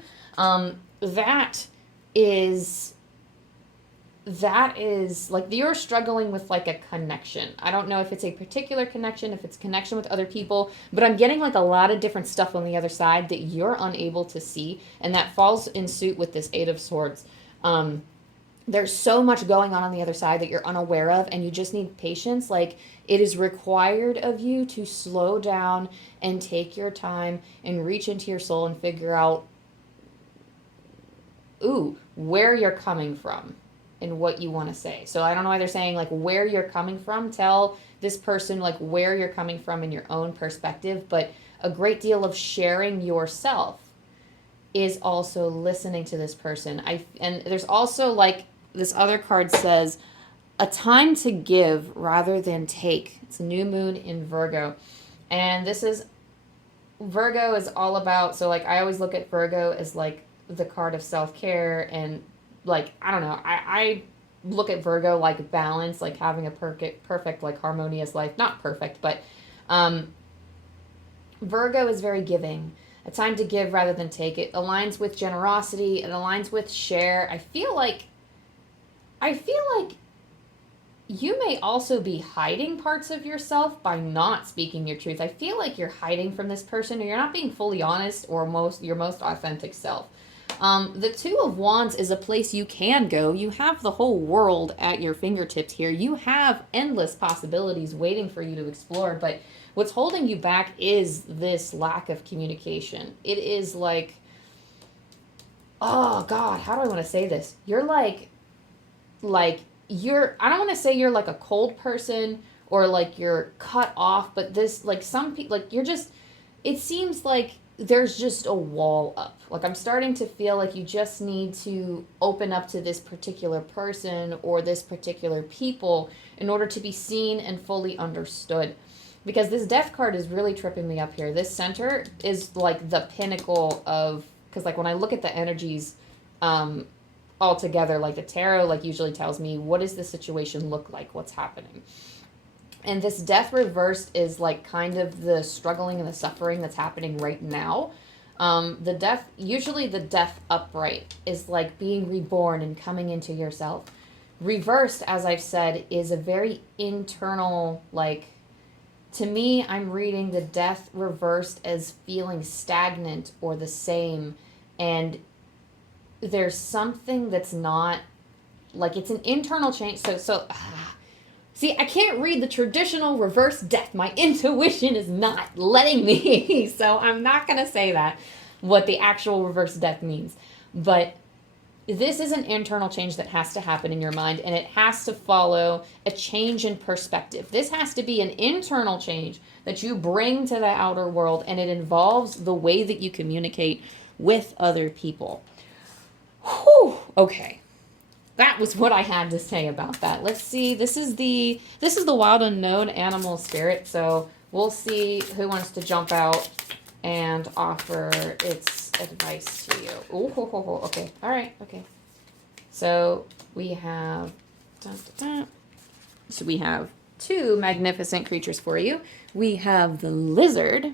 That is like you're struggling with like a connection. I don't know if it's a particular connection, if it's connection with other people, but I'm getting like a lot of different stuff on the other side that you're unable to see, and that falls in suit with this Eight of Swords. There's so much going on the other side that you're unaware of, and you just need patience. Like it is required of you to slow down and take your time and reach into your soul and figure out where you're coming from and what you want to say. So I don't know why they're saying like where you're coming from. Tell this person like where you're coming from in your own perspective, but a great deal of sharing yourself is also listening to this person. And there's also like this other card says a time to give rather than take. It's a new moon in Virgo. And Virgo is all about, so like I always look at Virgo as like the card of self-care, and like, I don't know, I look at Virgo like balance, like having a perfect, like harmonious life. Not perfect, but Virgo is very giving. A time to give rather than take. It aligns with generosity. It aligns with share. I feel like you may also be hiding parts of yourself by not speaking your truth. I feel like you're hiding from this person, or you're not being fully honest or your most authentic self. The Two of Wands is a place you can go. You have the whole world at your fingertips here. You have endless possibilities waiting for you to explore, but what's holding you back is this lack of communication. It is like, oh God, how do I want to say this? You're like I don't want to say you're like a cold person or like you're cut off, but this, like some people, like you're just, it seems like there's just a wall up. Like I'm starting to feel like you just need to open up to this particular person or this particular people in order to be seen and fully understood. Because this Death card is really tripping me up here. This center is like the pinnacle of, because like when I look at the energies all together, like the tarot like usually tells me what does the situation look like, what's happening. And this Death reversed is like kind of the struggling and the suffering that's happening right now. The death, usually the death upright is like being reborn and coming into yourself. Reversed, as I've said, is a very internal, like, to me, I'm reading the death reversed as feeling stagnant or the same. And there's something that's not, like, it's an internal change. See, I can't read the traditional reverse death. My intuition is not letting me. So I'm not going to say that, what the actual reverse death means. But this is an internal change that has to happen in your mind, and it has to follow a change in perspective. This has to be an internal change that you bring to the outer world, and it involves the way that you communicate with other people. Whew, okay. That was what I had to say about that. Let's see. This is the wild unknown animal spirit. So we'll see who wants to jump out and offer its advice to you. Ooh, ho, ho, ho. Okay. All right. Okay. So we have. So we have two magnificent creatures for you. We have the lizard,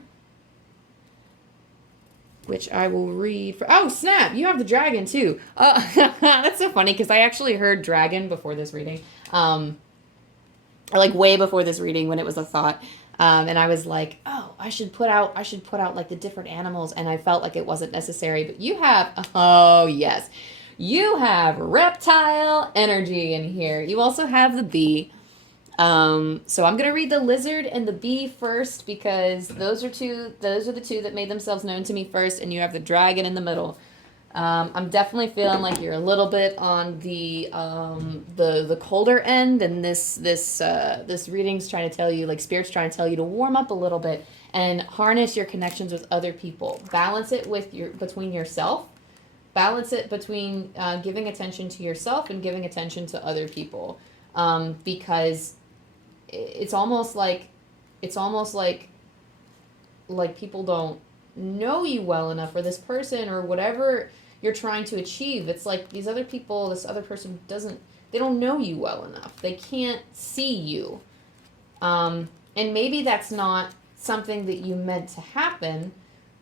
which I will read for. Oh, snap! You have the dragon too. That's so funny because I actually heard dragon before this reading. Like way before this reading when it was a thought. And I was like, oh, I should put out like the different animals, and I felt like it wasn't necessary. But you have, oh yes, you have reptile energy in here. You also have the bee. So I'm gonna read the lizard and the bee first because those are the two that made themselves known to me first, and you have the dragon in the middle. I'm definitely feeling like you're a little bit on the colder end, and this reading's trying to tell you, like Spirit's trying to tell you to warm up a little bit and harness your connections with other people. Balance it between yourself. Balance it between giving attention to yourself and giving attention to other people, because it's almost like people don't know you well enough, or this person or whatever you're trying to achieve. It's like this other person they don't know you well enough. They can't see you. And maybe that's not something that you meant to happen,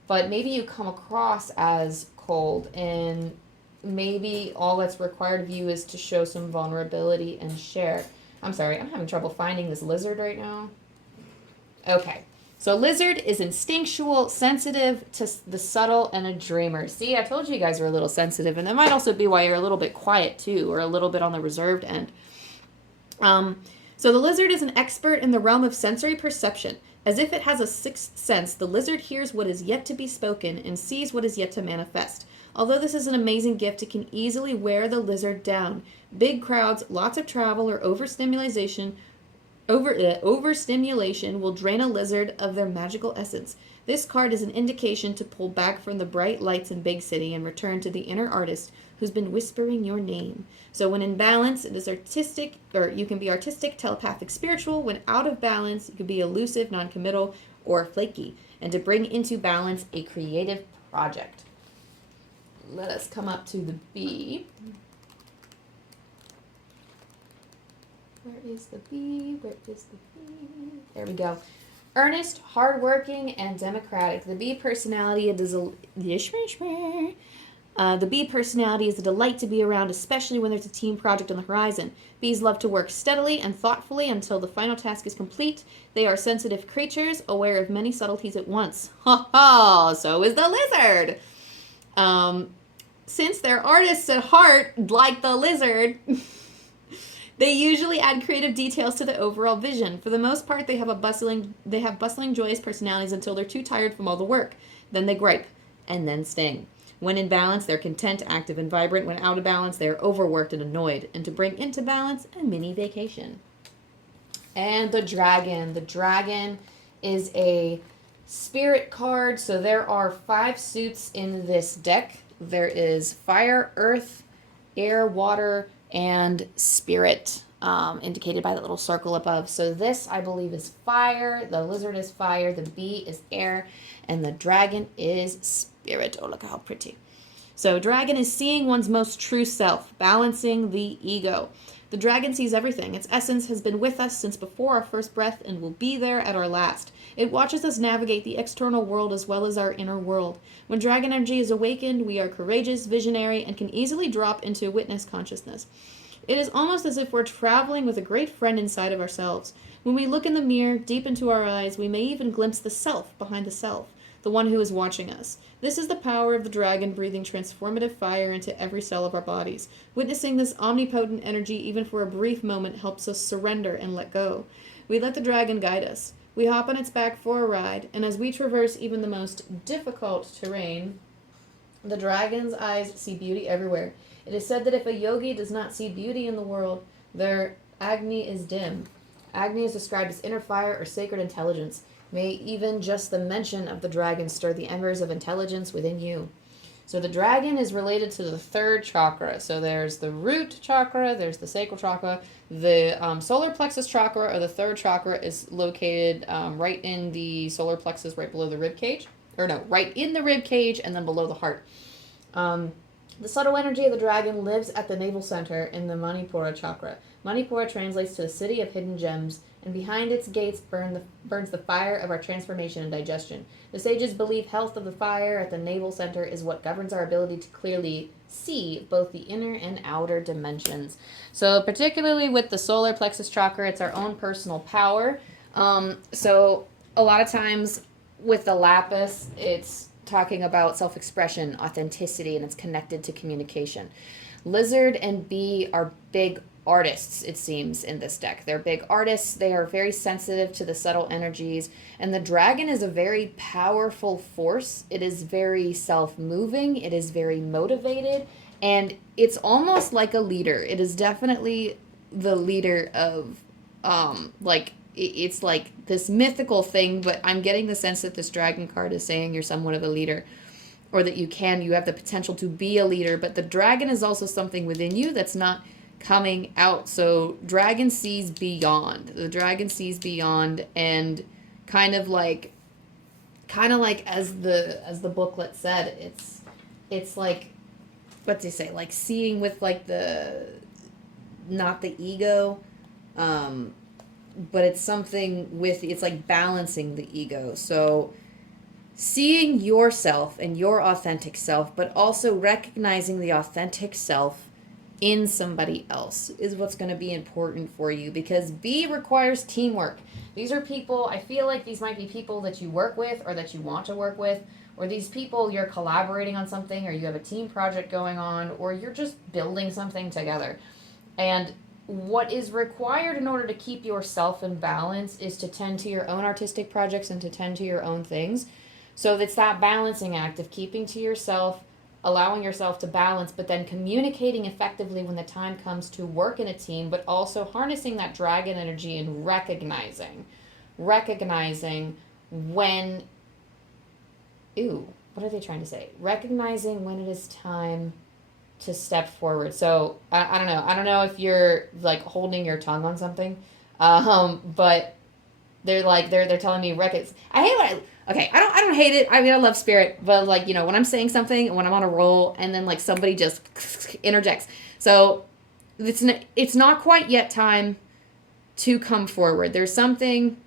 but maybe you come across as cold, and maybe all that's required of you is to show some vulnerability and share. I'm sorry, I'm having trouble finding this lizard right now. Okay. So lizard is instinctual, sensitive to the subtle, and a dreamer. See, I told you guys are a little sensitive, and that might also be why you're a little bit quiet too, or a little bit on the reserved end. So the lizard is an expert in the realm of sensory perception. As if it has a sixth sense, the lizard hears what is yet to be spoken and sees what is yet to manifest. Although this is an amazing gift, it can easily wear the lizard down. Big crowds, lots of travel, or overstimulation will drain a lizard of their magical essence. This card is an indication to pull back from the bright lights in big city and return to the inner artist who's been whispering your name. So when in balance, it is artistic, or you can be artistic, telepathic, spiritual. When out of balance, you can be elusive, non-committal, or flaky. And to bring into balance a creative project. Let us come up to the bee. Where is the bee? Where is the bee? There we go. Earnest, hardworking, and democratic. The bee personality is the bee personality is a delight to be around, especially when there's a team project on the horizon. Bees love to work steadily and thoughtfully until the final task is complete. They are sensitive creatures, aware of many subtleties at once. Ha ha! So is the lizard. Since they're artists at heart, like the lizard, they usually add creative details to the overall vision. For the most part, they have bustling, joyous personalities until they're too tired from all the work. Then they gripe, and then sting. When in balance, they're content, active, and vibrant. When out of balance, they are overworked and annoyed. And to bring into balance, a mini vacation. And the dragon. The dragon is a spirit card. So there are 5 suits in this deck. There is fire, earth, air, water, and spirit, indicated by that little circle above. So this, I believe, is fire. The lizard is fire. The bee is air. And the dragon is spirit. Oh, look how pretty. So dragon is seeing one's most true self, balancing the ego. The dragon sees everything. Its essence has been with us since before our first breath and will be there at our last. It watches us navigate the external world as well as our inner world. When dragon energy is awakened, we are courageous, visionary, and can easily drop into witness consciousness. It is almost as if we're traveling with a great friend inside of ourselves. When we look in the mirror, deep into our eyes, we may even glimpse the self behind the self, the one who is watching us. This is the power of the dragon breathing transformative fire into every cell of our bodies. Witnessing this omnipotent energy, even for a brief moment, helps us surrender and let go. We let the dragon guide us. We hop on its back for a ride, and as we traverse even the most difficult terrain, the dragon's eyes see beauty everywhere. It is said that if a yogi does not see beauty in the world, their Agni is dim. Agni is described as inner fire or sacred intelligence. May even just the mention of the dragon stir the embers of intelligence within you. So the dragon is related to the third chakra. So there's the root chakra, there's the sacral chakra. The solar plexus chakra, or the third chakra, is located right in the solar plexus, right below the rib cage. Or no, right in the rib cage and then below the heart. The subtle energy of the dragon lives at the navel center in the Manipura chakra. Manipura translates to the city of hidden gems, and behind its gates burns the fire of our transformation and digestion. The sages believe health of the fire at the navel center is what governs our ability to clearly see both the inner and outer dimensions. So particularly with the solar plexus chakra, it's our own personal power. So a lot of times with the lapis, it's talking about self-expression, authenticity, and it's connected to communication. Lizard and bee are big artists, it seems, in this deck. They're big artists. They are very sensitive to the subtle energies. And the dragon is a very powerful force. It is very self-moving. It is very motivated. And it's almost like a leader. It is definitely the leader of, it's like this mythical thing, but I'm getting the sense that this dragon card is saying you're somewhat of a leader, or that you have the potential to be a leader. But the dragon is also something within you that's not coming out. So dragon sees beyond. The dragon sees beyond, and kind of like as the booklet said, it's like, what do you say, like seeing with like not the ego, but it's something with, it's like balancing the ego. So seeing yourself and your authentic self, but also recognizing the authentic self in somebody else is what's going to be important for you, because B requires teamwork. These are people, I feel like these might be people that you work with or that you want to work with, or these people you're collaborating on something, or you have a team project going on, or you're just building something together. And what is required in order to keep yourself in balance is to tend to your own artistic projects and to tend to your own things. So it's that balancing act of keeping to yourself, allowing yourself to balance, but then communicating effectively when the time comes to work in a team, but also harnessing that dragon energy and recognizing when, what are they trying to say? Recognizing when it is time to step forward. So I don't know. I don't know if you're like holding your tongue on something, but they're telling me I hate what I don't hate it. I mean, I love spirit, but like, when I'm saying something, when I'm on a roll, and then like somebody just interjects. So it's not quite yet time to come forward. There's something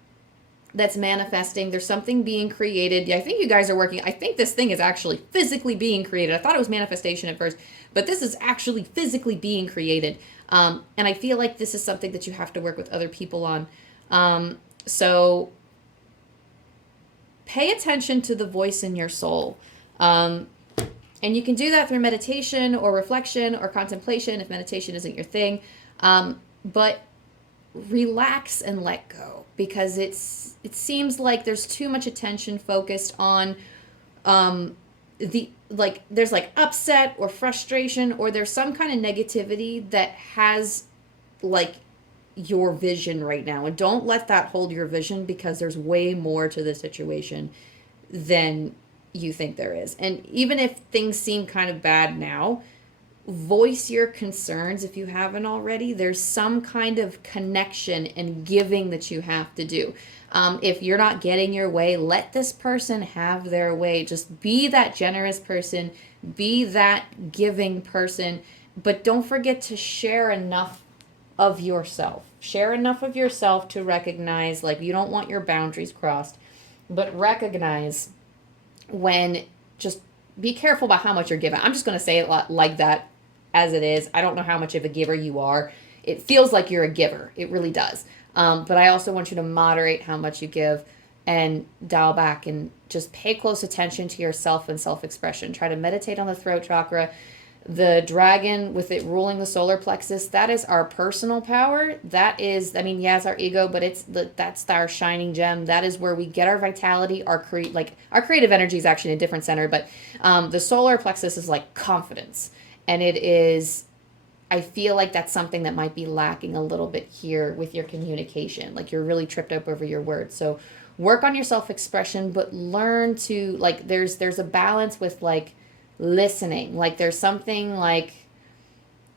that's manifesting. There's something being created. I think you guys are working. I think this thing is actually physically being created. I thought it was manifestation at first, but this is actually physically being created. And I feel like this is something that you have to work with other people on. So pay attention to the voice in your soul. And you can do that through meditation or reflection or contemplation if meditation isn't your thing. But relax and let go, because it seems like there's too much attention focused on there's like upset or frustration, or there's some kind of negativity that has like your vision right now. And don't let that hold your vision, because there's way more to the situation than you think there is. And even if things seem kind of bad now, voice your concerns if you haven't already. There's some kind of connection and giving that you have to do. If you're not getting your way, let this person have their way. Just be that generous person, be that giving person, but don't forget to share enough of yourself. Share enough of yourself to recognize, like, you don't want your boundaries crossed, but recognize when, just be careful about how much you're giving. I'm just going to say it like that as it is. I don't know how much of a giver you are. It feels like you're a giver. It really does. But I also want you to moderate how much you give and dial back and just pay close attention to yourself and self-expression. Try to meditate on the throat chakra. The dragon with it ruling the solar plexus, that is our personal power. That is, I mean, yeah, it's our ego, but that's our shining gem. That is where we get our vitality, our creative energy is actually in a different center, but the solar plexus is like confidence. And it is, I feel like that's something that might be lacking a little bit here with your communication. Like, you're really tripped up over your words. So work on your self-expression, but learn to, like, there's a balance with, like, listening. Like, there's something like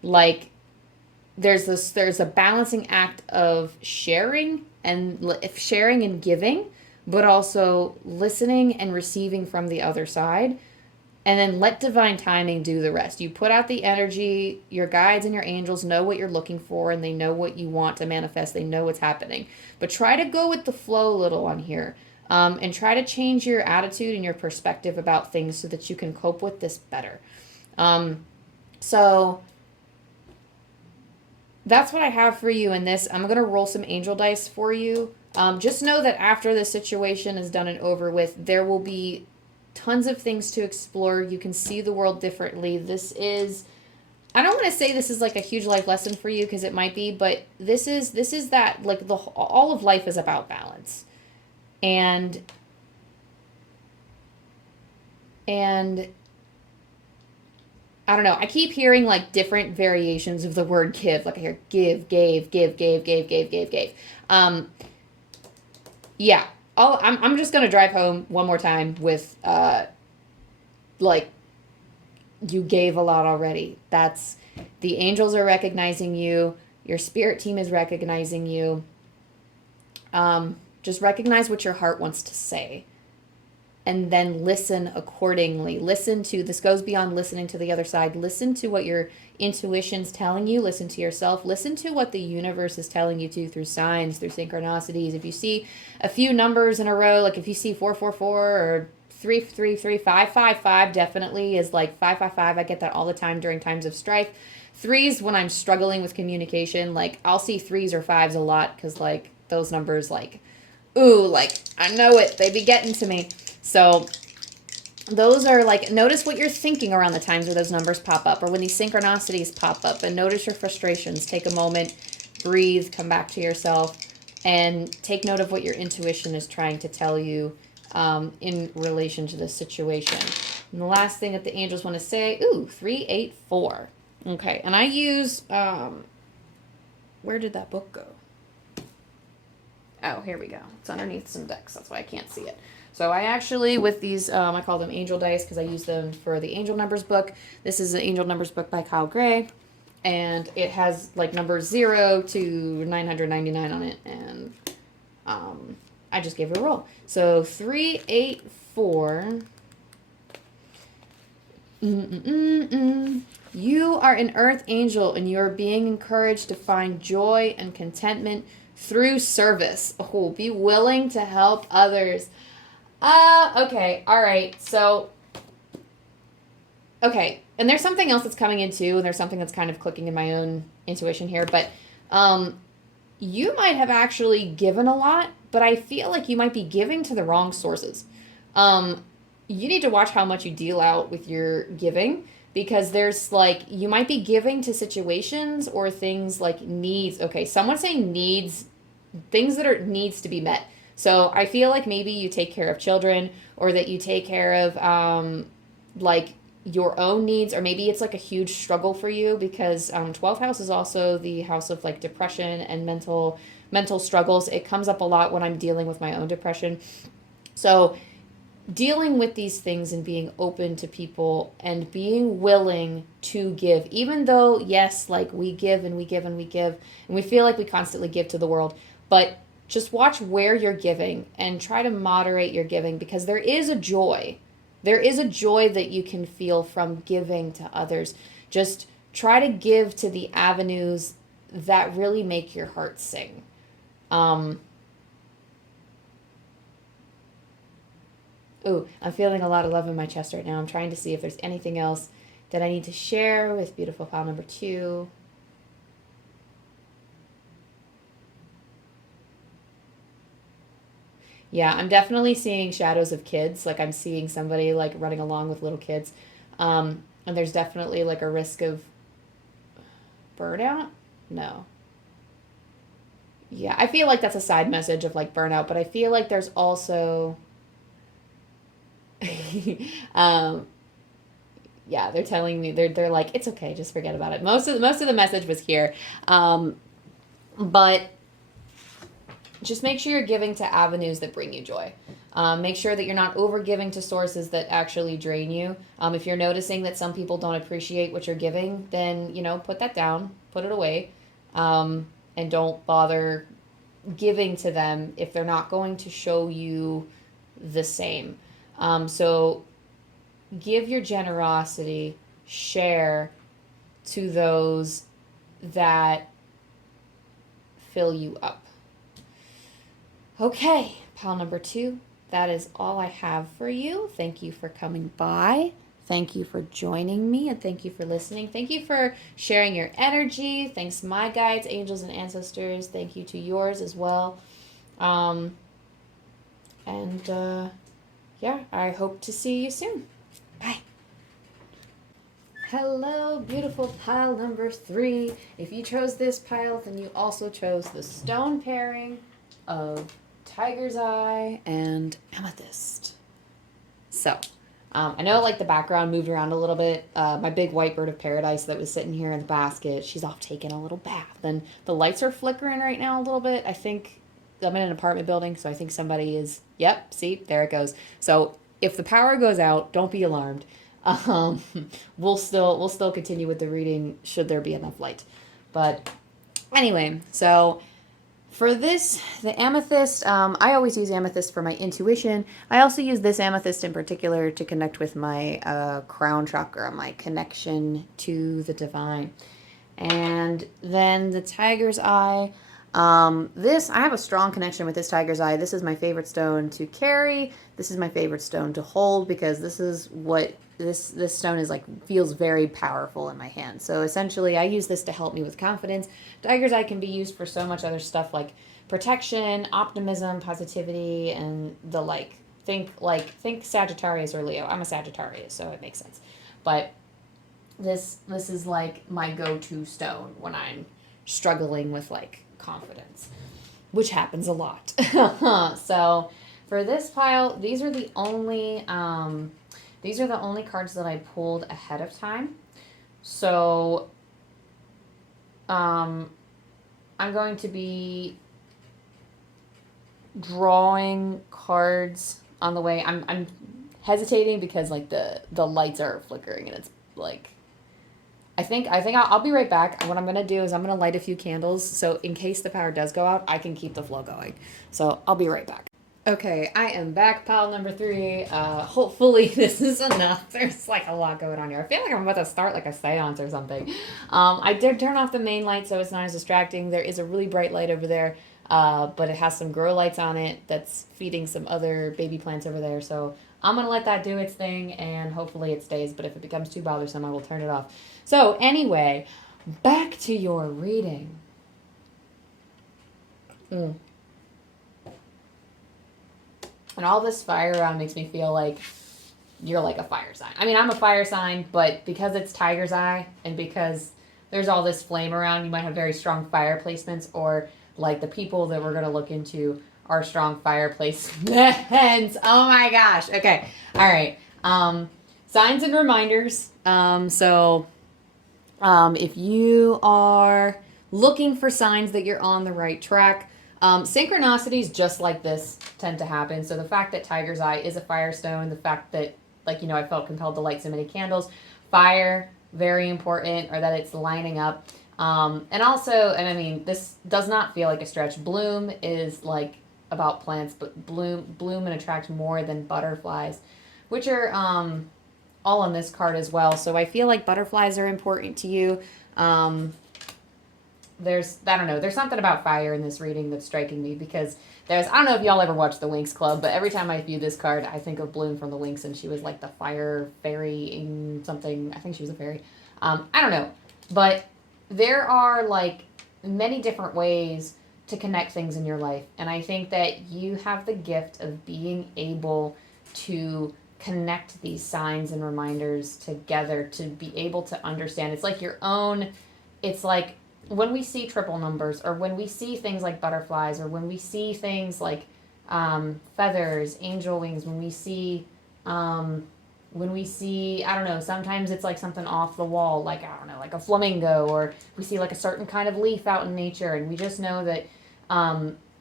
there's a balancing act of sharing and giving, but also listening and receiving from the other side. And then let divine timing do the rest. You put out the energy, your guides and your angels know what you're looking for, and they know what you want to manifest. They know what's happening. But try to go with the flow a little on here. And try to change your attitude and your perspective about things so that you can cope with this better. So that's what I have for you in this. I'm going to roll some angel dice for you. Just know that after this situation is done and over with, there will be tons of things to explore. You can see the world differently. This is, I don't want to say this is like a huge life lesson for you, because it might be, but this is that, like, all of life is about balance. And I don't know, I keep hearing like different variations of the word give. Like, I hear give, gave, give, gave, gave, gave, gave, gave. Yeah. I'm just going to drive home one more time with, like, you gave a lot already. That's, the angels are recognizing you. Your spirit team is recognizing you. Just recognize what your heart wants to say. And then listen accordingly. Listen to, this goes beyond listening to the other side. Listen to what your intuition's telling you. Listen to yourself. Listen to what the universe is telling you to, through signs, through synchronicities. If you see a few numbers in a row, like if you see 444 or 333, 555 definitely is like 555. I get that all the time during times of strife. Threes, when I'm struggling with communication, like I'll see threes or fives a lot, because like those numbers, like, ooh, like I know it. They be getting to me. So those are like, notice what you're thinking around the times where those numbers pop up, or when these synchronicities pop up, and notice your frustrations. Take a moment, breathe, come back to yourself, and take note of what your intuition is trying to tell you in relation to this situation. And the last thing that the angels want to say, ooh, 384. Okay, and I use, where did that book go? Oh, here we go. It's underneath some decks. That's why I can't see it. So I actually, with these, I call them angel dice because I use them for the angel numbers book. This is an angel numbers book by Kyle Gray. And it has like numbers 0 to 999 on it. And I just gave it a roll. So 384. You are an earth angel, and you are being encouraged to find joy and contentment through service. Oh, be willing to help others. Okay, all right. So, okay, and there's something else that's coming in too, and there's something that's kind of clicking in my own intuition here, but you might have actually given a lot, but I feel like you might be giving to the wrong sources. You need to watch how much you deal out with your giving, because there's like, you might be giving to situations or things like needs. Okay, someone's saying needs, things that are needs to be met. So I feel like maybe you take care of children, or that you take care of like your own needs, or maybe it's like a huge struggle for you, because 12th house is also the house of like depression and mental struggles. It comes up a lot when I'm dealing with my own depression. So dealing with these things and being open to people and being willing to give, even though, yes, like we give and we give and we give, and we feel like we constantly give to the world, but just watch where you're giving and try to moderate your giving, because there is a joy. There is a joy that you can feel from giving to others. Just try to give to the avenues that really make your heart sing. Ooh, I'm feeling a lot of love in my chest right now. I'm trying to see if there's anything else that I need to share with beautiful pile number 2. Yeah, I'm definitely seeing shadows of kids. Like I'm seeing somebody like running along with little kids. And there's definitely like a risk of burnout. No. Yeah, I feel like that's a side message of like burnout, but I feel like there's also um yeah, they're telling me they're like it's okay, just forget about it. Most of the message was here. But just make sure you're giving to avenues that bring you joy. Make sure that you're not over giving to sources that actually drain you. If you're noticing that some people don't appreciate what you're giving, then, put that down, put it away, and don't bother giving to them if they're not going to show you the same. So give your generosity, share to those that fill you up. Okay, pile number 2, that is all I have for you. Thank you for coming by. Thank you for joining me, and thank you for listening. Thank you for sharing your energy. Thanks to my guides, angels, and ancestors. Thank you to yours as well. Yeah, I hope to see you soon. Bye. Hello, beautiful pile number 3. If you chose this pile, then you also chose the stone pairing of Tiger's Eye and Amethyst. So, I know like the background moved around a little bit. My big white bird of paradise that was sitting here in the basket, she's off taking a little bath. And the lights are flickering right now a little bit. I think I'm in an apartment building, so I think somebody is, yep, see, there it goes. So if the power goes out, don't be alarmed. We'll still continue with the reading should there be enough light. But anyway, so for this, the amethyst, I always use amethyst for my intuition. I also use this amethyst in particular to connect with my crown chakra, my connection to the divine. And then the tiger's eye. I have a strong connection with this tiger's eye. This is my favorite stone to carry. This is my favorite stone to hold because this is what this stone is like, feels very powerful in my hand. So essentially I use this to help me with confidence. Tiger's eye can be used for so much other stuff like protection, optimism, positivity, and the like. Think Sagittarius or Leo. I'm a Sagittarius, so it makes sense. But this is like my go-to stone when I'm struggling with like confidence, which happens a lot. So for this pile, these are the only cards that I pulled ahead of time. So I'm going to be drawing cards on the way. I'm hesitating because like the lights are flickering and it's like I think I'll be right back. What I'm going to do is I'm going to light a few candles so in case the power does go out, I can keep the flow going. So I'll be right back. Okay, I am back, pile number 3. Hopefully this is enough. There's like a lot going on here. I feel like I'm about to start like a seance or something. I did turn off the main light so it's not as distracting. There is a really bright light over there, but it has some grow lights on it that's feeding some other baby plants over there. So I'm going to let that do its thing and hopefully it stays. But if it becomes too bothersome, I will turn it off. So anyway, back to your reading. And all this fire around makes me feel like you're like a fire sign. I mean, I'm a fire sign, but because it's Tiger's Eye and because there's all this flame around, you might have very strong fire placements, or like the people that we're going to look into are strong fire placements. Oh my gosh. Okay. All right. Signs and reminders. If you are looking for signs that you're on the right track, synchronicities just like this tend to happen. So the fact that Tiger's Eye is a firestone, the fact that, like, I felt compelled to light so many candles, fire, very important, or that it's lining up. And also, and I mean, this does not feel like a stretch. Bloom is like about plants, but bloom and attract more than butterflies, which are, all on this card as well. So I feel like butterflies are important to you. I don't know, there's something about fire in this reading that's striking me, because I don't know if y'all ever watched the Winx Club, but every time I view this card, I think of Bloom from the Winx, and she was like the fire fairy in something. I think she was a fairy. I don't know. But there are like many different ways to connect things in your life. And I think that you have the gift of being able to connect these signs and reminders together to be able to understand. It's like your own, it's like when we see triple numbers, or when we see things like butterflies, or when we see things like feathers, angel wings, when we see, I don't know, sometimes it's like something off the wall, like, I don't know, like a flamingo, or we see like a certain kind of leaf out in nature, and we just know that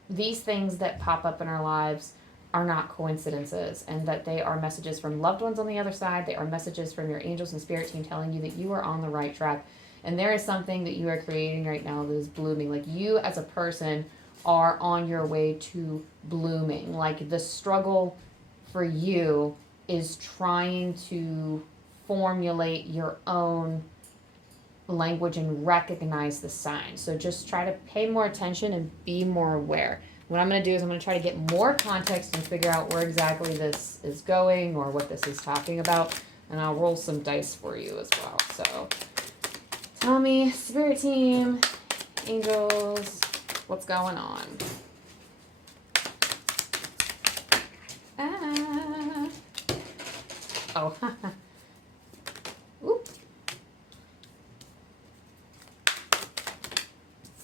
these things that pop up in our lives are not coincidences, and that they are messages from loved ones on the other side. They are messages from your angels and spirit team telling you that you are on the right track. And there is something that you are creating right now that is blooming. Like, you as a person are on your way to blooming. Like, the struggle for you is trying to formulate your own language and recognize the signs. So just try to pay more attention and be more aware. What I'm going to do is I'm going to try to get more context and figure out where exactly this is going, or what this is talking about. And I'll roll some dice for you as well. So tell me, spirit team, angels, what's going on? Ah. Oh, oop.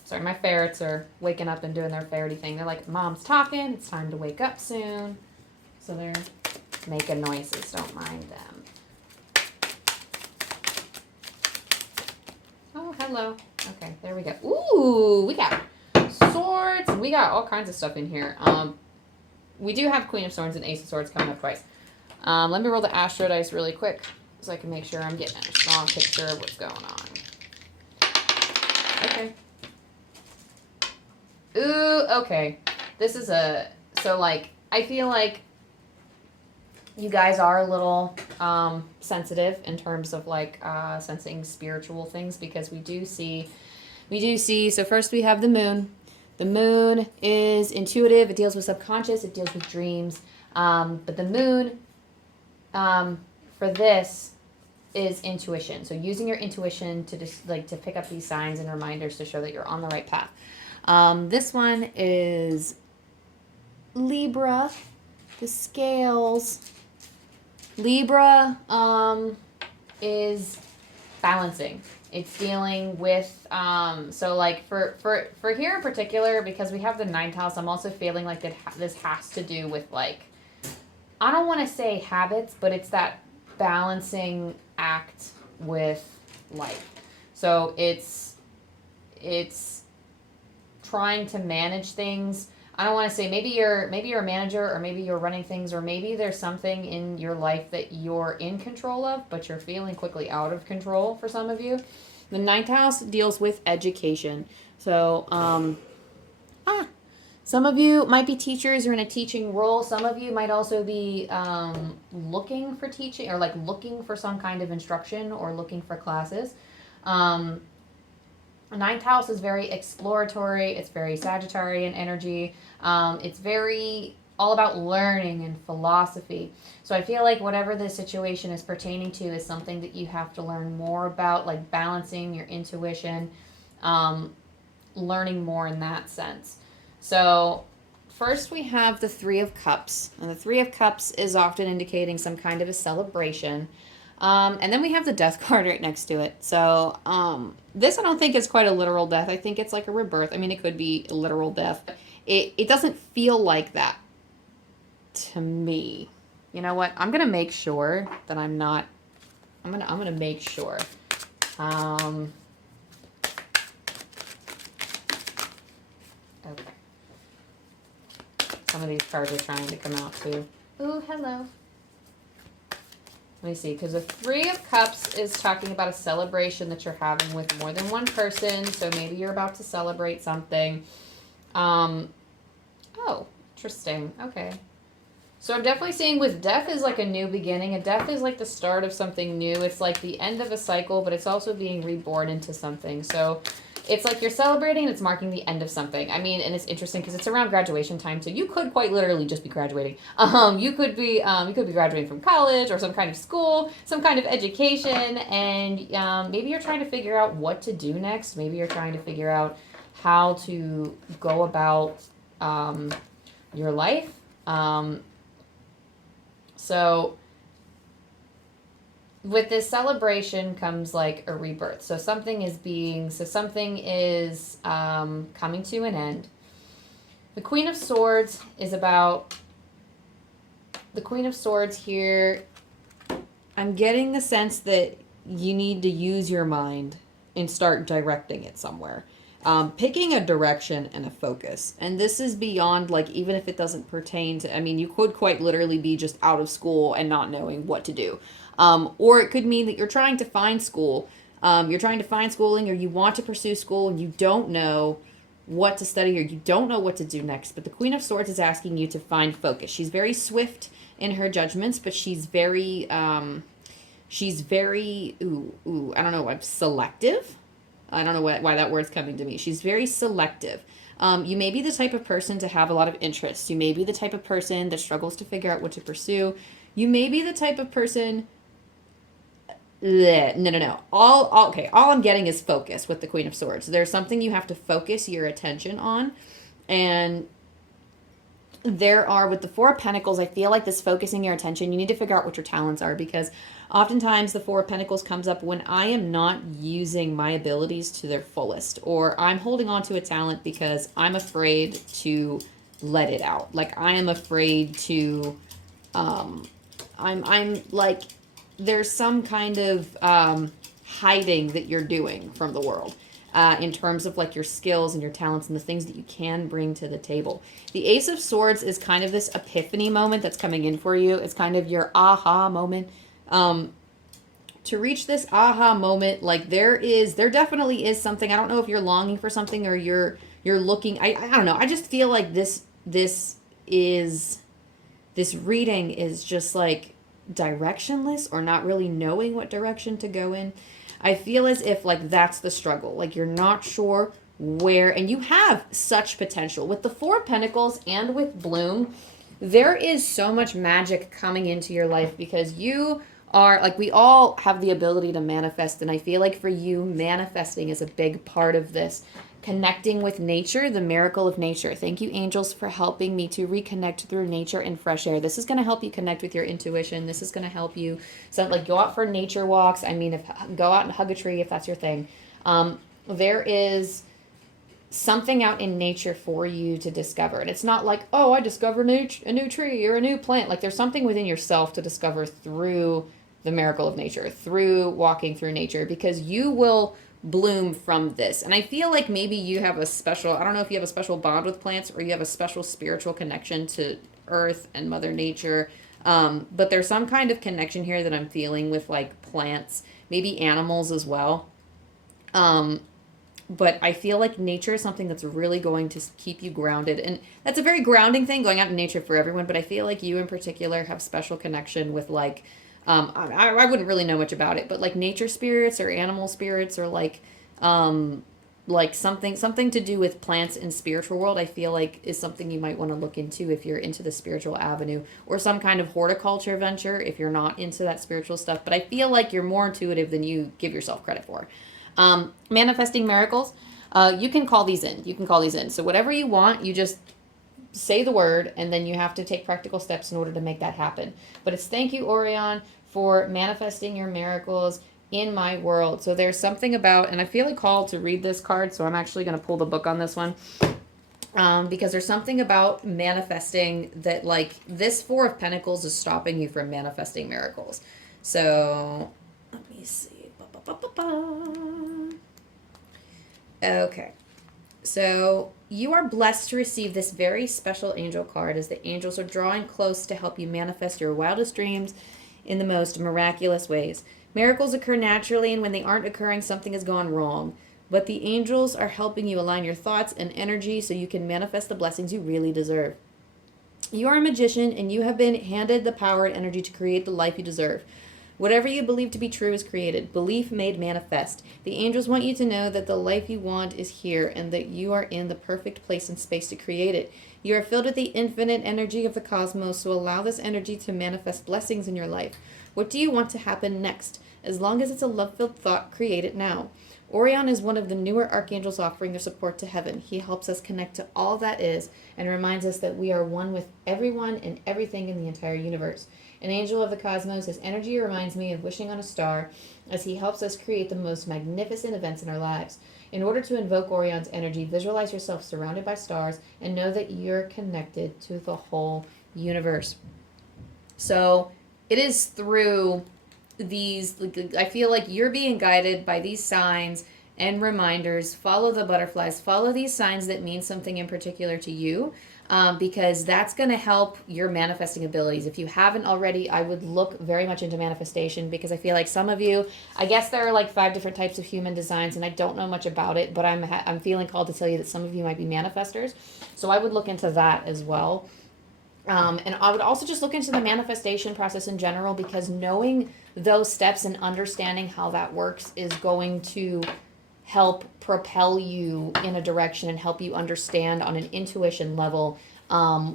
Sorry, my ferrets are waking up and doing their ferrety thing. They're like, Mom's talking, it's time to wake up soon. So they're making noises, don't mind them. Oh, hello. Okay, there we go. Ooh, we got swords, and we got all kinds of stuff in here. We do have Queen of Swords and Ace of Swords coming up twice. Let me roll the Astro dice really quick so I can make sure I'm getting a strong picture of what's going on. Okay. Ooh, okay. This is so like, I feel like you guys are a little sensitive in terms of like sensing spiritual things, because we do see, so first we have the moon. The moon is intuitive. It deals with subconscious. It deals with dreams. But the moon for this is intuition. So using your intuition to just like to pick up these signs and reminders to show that you're on the right path. This one is Libra, the scales. Libra is balancing. It's dealing with, so like for here in particular, because we have the ninth house, I'm also feeling like that this has to do with like, I don't want to say habits, but it's that balancing act with life. So it's trying to manage things. I don't want to say maybe you're a manager, or maybe you're running things, or maybe there's something in your life that you're in control of, but you're feeling quickly out of control for some of you. The ninth house deals with education. So, some of you might be teachers or in a teaching role. Some of you might also be looking for teaching, or like looking for some kind of instruction, or looking for classes. Ninth house is very exploratory. It's very Sagittarian energy. It's very all about learning and philosophy. So I feel like whatever the situation is pertaining to is something that you have to learn more about, like balancing your intuition, learning more in that sense. So first we have the Three of Cups. And the Three of Cups is often indicating some kind of a celebration. And then we have the Death card right next to it. So this I don't think is quite a literal death. I think it's like a rebirth. I mean, it could be a literal death. It doesn't feel like that to me. You know what? I'm gonna make sure that I'm not. I'm gonna make sure. Okay. Some of these cards are trying to come out too. Ooh, hello. Let me see, because the Three of Cups is talking about a celebration that you're having with more than one person. So maybe you're about to celebrate something. Oh, interesting. Okay. So I'm definitely seeing with death is like a new beginning. A death is like the start of something new. It's like the end of a cycle, but it's also being reborn into something. So it's like you're celebrating and it's marking the end of something. I mean, and it's interesting because it's around graduation time, so you could quite literally just be graduating. You could be graduating from college or some kind of school, some kind of education, and maybe you're trying to figure out what to do next. Maybe you're trying to figure out how to go about your life. So with this celebration comes like a rebirth. So something is coming to an end. The Queen of Swords is about the Queen of Swords here. I'm getting the sense that you need to use your mind and start directing it somewhere. Picking a direction and a focus. And this is beyond, like, even if it doesn't pertain to, I mean, you could quite literally be just out of school and not knowing what to do. Or it could mean that you're trying to find school. You're trying to find schooling, or you want to pursue school and you don't know what to study, or you don't know what to do next. But the Queen of Swords is asking you to find focus. She's very swift in her judgments, but she's very, I don't know, selective. I don't know why that word's coming to me. She's very selective. You may be the type of person to have a lot of interests. You may be the type of person that struggles to figure out what to pursue. You may be the type of person... No. All I'm getting is focus with the Queen of Swords. There's something you have to focus your attention on. And there are, with the Four of Pentacles, I feel like this focusing your attention, you need to figure out what your talents are, because oftentimes the Four of Pentacles comes up when I am not using my abilities to their fullest, or I'm holding on to a talent because I'm afraid to let it out. Like, I am afraid to, I'm like, there's some kind of hiding that you're doing from the world. In terms of like your skills and your talents and the things that you can bring to the table. The Ace of Swords is kind of this epiphany moment that's coming in for you. It's kind of your aha moment. To reach this aha moment, like there definitely is something. I don't know if you're longing for something or you're looking. I don't know. I just feel like this reading is just like directionless, or not really knowing what direction to go in. I feel as if, like, that's the struggle. Like, you're not sure where, and you have such potential. With the Four of Pentacles and with Bloom, there is so much magic coming into your life, because you are, like, we all have the ability to manifest, and I feel like for you, manifesting is a big part of this. Connecting with nature, the miracle of nature. Thank you, angels, for helping me to reconnect through nature and fresh air. This is going to help you connect with your intuition. This is going to help you, so like, go out for nature walks. I mean, go out and hug a tree if that's your thing. There is something out in nature for you to discover. And it's not like, oh, I discovered a new tree or a new plant. Like, there's something within yourself to discover through the miracle of nature, through walking through nature, because you will bloom from this. And I feel like maybe you have a special, I don't know if you have a special bond with plants, or you have a special spiritual connection to earth and Mother Nature. But there's some kind of connection here that I'm feeling with, like, plants, maybe animals as well. But I feel like nature is something that's really going to keep you grounded. And that's a very grounding thing, going out in nature for everyone. But I feel like you in particular have special connection with, like, I wouldn't really know much about it, but like nature spirits or animal spirits, or like something to do with plants in spiritual world, I feel like is something you might want to look into if you're into the spiritual avenue, or some kind of horticulture venture if you're not into that spiritual stuff. But I feel like you're more intuitive than you give yourself credit for. Manifesting miracles, you can call these in. So whatever you want, you just say the word, and then you have to take practical steps in order to make that happen. But it's thank you, Orion, for manifesting your miracles in my world. So there's something about, and I feel like called to read this card, so I'm actually going to pull the book on this one, because there's something about manifesting that, like, this Four of Pentacles is stopping you from manifesting miracles. So let me see. Okay. So you are blessed to receive this very special angel card, as the angels are drawing close to help you manifest your wildest dreams in the most miraculous ways. Miracles occur naturally, and when they aren't occurring, something has gone wrong. But the angels are helping you align your thoughts and energy so you can manifest the blessings you really deserve. You are a magician, and you have been handed the power and energy to create the life you deserve. Whatever you believe to be true is created. Belief made manifest. The angels want you to know that the life you want is here and that you are in the perfect place and space to create it. You are filled with the infinite energy of the cosmos, so allow this energy to manifest blessings in your life. What do you want to happen next? As long as it's a love-filled thought, create it now. Orion is one of the newer archangels offering their support to heaven. He helps us connect to all that is and reminds us that we are one with everyone and everything in the entire universe. An angel of the cosmos, his energy reminds me of wishing on a star as he helps us create the most magnificent events in our lives. In order to invoke Orion's energy, visualize yourself surrounded by stars and know that you're connected to the whole universe. So it is through these, I feel like you're being guided by these signs and reminders. Follow the butterflies, follow these signs that mean something in particular to you, because that's going to help your manifesting abilities. If you haven't already, I would look very much into manifestation, because I feel like some of you, I guess there are like 5 different types of human designs, and I don't know much about it, but I'm feeling called to tell you that some of you might be manifestors, so I would look into that as well. And I would also just look into the manifestation process in general, because knowing those steps and understanding how that works is going to help propel you in a direction and help you understand on an intuition level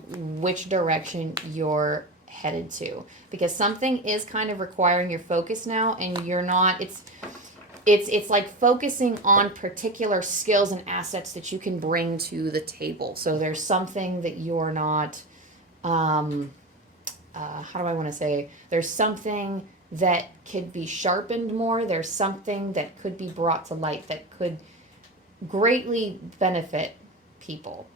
which direction you're headed to. Because something is kind of requiring your focus now, and you're not, it's like focusing on particular skills and assets that you can bring to the table. So there's something that you're not, how do I want to say, there's something that could be sharpened more. There's something that could be brought to light that could greatly benefit people.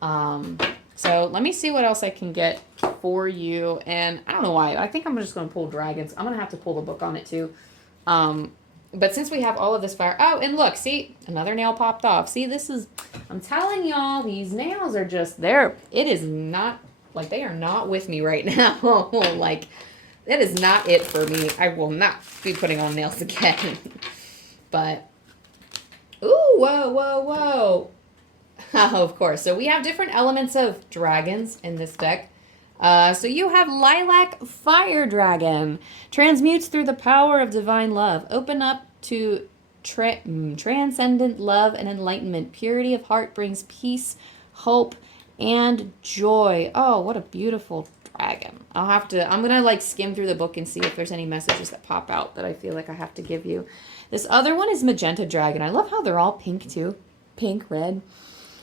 So let me see what else I can get for you. And I don't know why. I think I'm just going to pull dragons. I'm going to have to pull the book on it too. But since we have all of this fire... Oh, and look, see, another nail popped off. See, this is... I'm telling y'all, these nails are just there. It is not... Like, they are not with me right now. Like... That is not it for me. I will not be putting on nails again. But, ooh, whoa, whoa, whoa. Oh, of course. So we have different elements of dragons in this deck. So you have Lilac Fire Dragon. Transmutes through the power of divine love. Open up to transcendent love and enlightenment. Purity of heart brings peace, hope, and joy. Oh, what a beautiful dragon. I'm gonna like skim through the book and see if there's any messages that pop out that I feel like I have to give you. This other one is Magenta Dragon. I love how they're all pink too. Pink, red,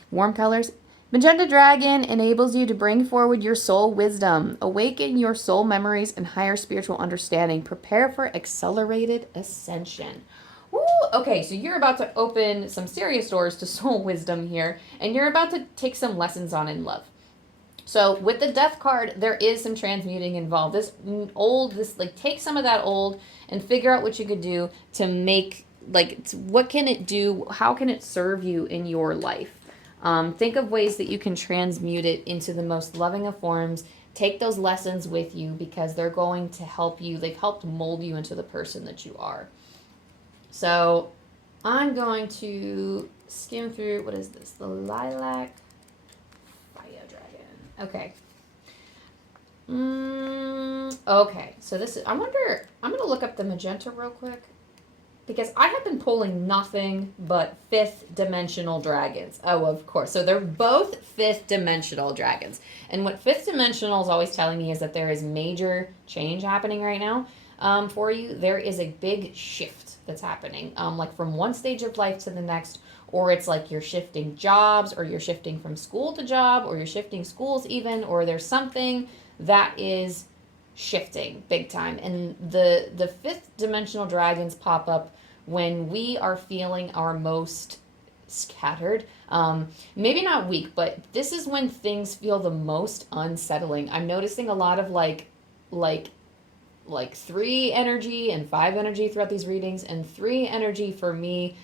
warm colors. Magenta Dragon enables you to bring forward your soul wisdom, awaken your soul memories and higher spiritual understanding. Prepare for accelerated ascension. Woo! Okay, so you're about to open some serious doors to soul wisdom here, and you're about to take some lessons on in love. So with the Death card, there is some transmuting involved. Take some of that old and figure out what you could do to make, what can it do? How can it serve you in your life? Think of ways that you can transmute it into the most loving of forms. Take those lessons with you, because they're going to help you. They've helped mold you into the person that you are. So I'm going to skim through, what is this? The Lilac Okay. Okay, so this is, I'm going to look up the magenta real quick, because I have been pulling nothing but 5th dimensional dragons. Oh, of course. So they're both 5th dimensional dragons. And what 5th dimensional is always telling me is that there is major change happening right now for you. There is a big shift that's happening, like from one stage of life to the next. Or it's like you're shifting jobs, or you're shifting from school to job, or you're shifting schools even, or there's something that is shifting big time. And the 5th dimensional dragons pop up when we are feeling our most scattered. Maybe not weak, but this is when things feel the most unsettling. I'm noticing a lot of like 3 energy and 5 energy throughout these readings, and 3 energy for me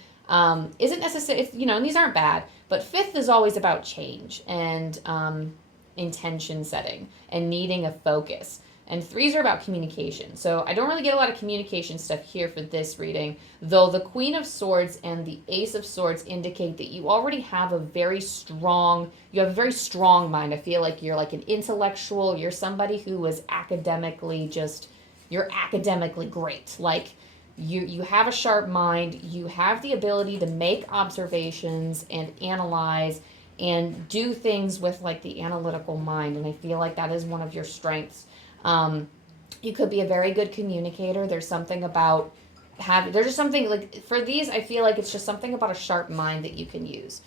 isn't necessary, and these aren't bad, but 5th is always about change and intention setting and needing a focus. And 3s are about communication. So I don't really get a lot of communication stuff here for this reading, though the Queen of Swords and the Ace of Swords indicate that you already have a very strong mind. I feel like you're like an intellectual, you're somebody who is you're academically great. Like you have a sharp mind, you have the ability to make observations and analyze and do things with like the analytical mind, and I feel like that is one of your strengths. You could be a very good communicator. There's something about there's just something like for these, I feel like it's just something about a sharp mind that you can use.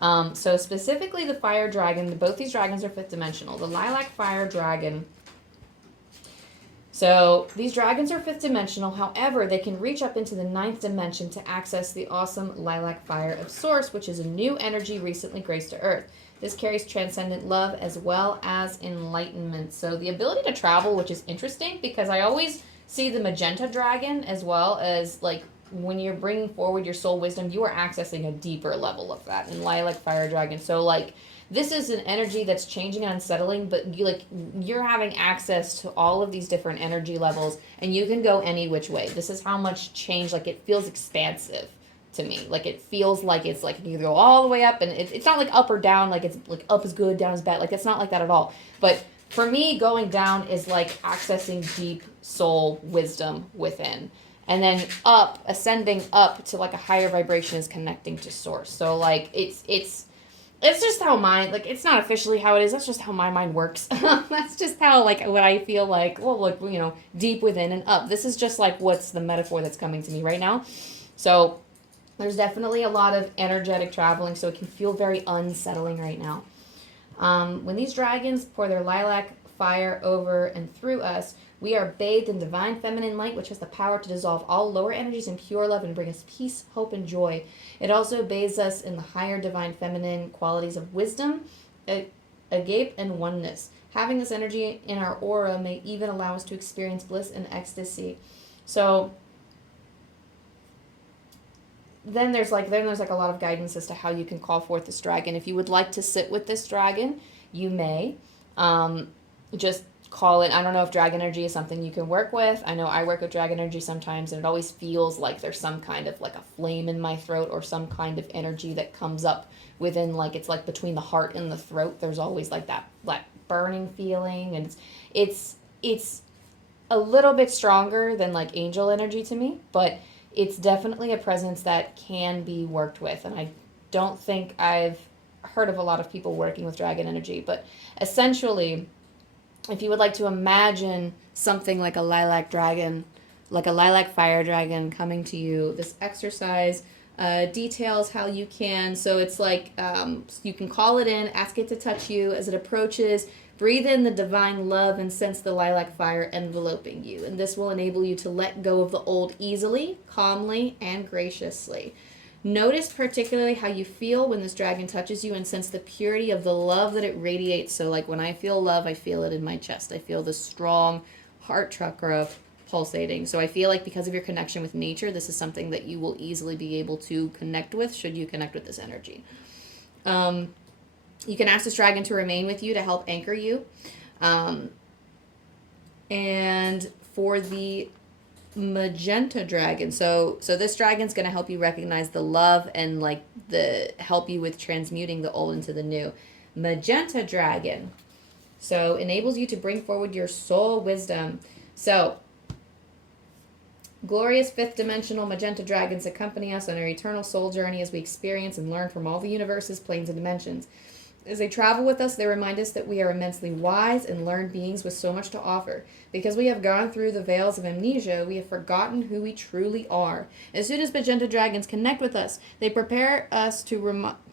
So specifically the fire dragon, both these dragons are 5th dimensional. The lilac fire dragon. So these dragons are 5th dimensional. However, they can reach up into the 9th dimension to access the awesome lilac fire of Source, which is a new energy recently graced to Earth. This carries transcendent love as well as enlightenment. So the ability to travel, which is interesting because I always see the magenta dragon as well as like when you're bringing forward your soul wisdom, you are accessing a deeper level of that in lilac fire dragon. So like this is an energy that's changing and unsettling, but you're having access to all of these different energy levels and you can go any which way. This is how much change, like it feels expansive to me. Like it feels like it's like you go all the way up and it's not like up or down, like it's like up is good, down is bad. Like it's not like that at all. But for me, going down is like accessing deep soul wisdom within. And then up, ascending up to like a higher vibration is connecting to source. So like it's just how it's not officially how it is. That's just how my mind works. That's just how, like, what I feel like, well, look, deep within and up. This is just, like, what's the metaphor that's coming to me right now. So there's definitely a lot of energetic traveling, so it can feel very unsettling right now. When these dragons pour their lilac fire over and through us, we are bathed in divine feminine light, which has the power to dissolve all lower energies in pure love and bring us peace, hope, and joy. It also bathes us in the higher divine feminine qualities of wisdom, agape, and oneness. Having this energy in our aura may even allow us to experience bliss and ecstasy. So then there's like a lot of guidance as to how you can call forth this dragon. If you would like to sit with this dragon, you may. Just call it. I don't know if dragon energy is something you can work with. I know I work with dragon energy sometimes, and it always feels like there's some kind of like a flame in my throat or some kind of energy that comes up within, like it's like between the heart and the throat. There's always like that burning feeling, and it's a little bit stronger than like angel energy to me, but it's definitely a presence that can be worked with. And I don't think I've heard of a lot of people working with dragon energy, but essentially, if you would like to imagine something like a lilac dragon, like a lilac fire dragon coming to you, this exercise details how you can. So it's like you can call it in, ask it to touch you as it approaches, breathe in the divine love and sense the lilac fire enveloping you. And this will enable you to let go of the old easily, calmly, and graciously. Notice particularly how you feel when this dragon touches you and sense the purity of the love that it radiates. So like when I feel love, I feel it in my chest. I feel the strong heart chakra pulsating. So I feel like because of your connection with nature, this is something that you will easily be able to connect with should you connect with this energy. You can ask this dragon to remain with you to help anchor you. And for the magenta dragon, so this dragon's going to help you recognize the love and like the help you with transmuting the old into the new. Magenta dragon so enables you to bring forward your soul wisdom. So glorious 5th dimensional magenta dragons accompany us on our eternal soul journey as we experience and learn from all the universe's planes and dimensions. As they travel with us, they remind us that we are immensely wise and learned beings with so much to offer. Because we have gone through the veils of amnesia, we have forgotten who we truly are. As soon as magenta dragons connect with us, they prepare us to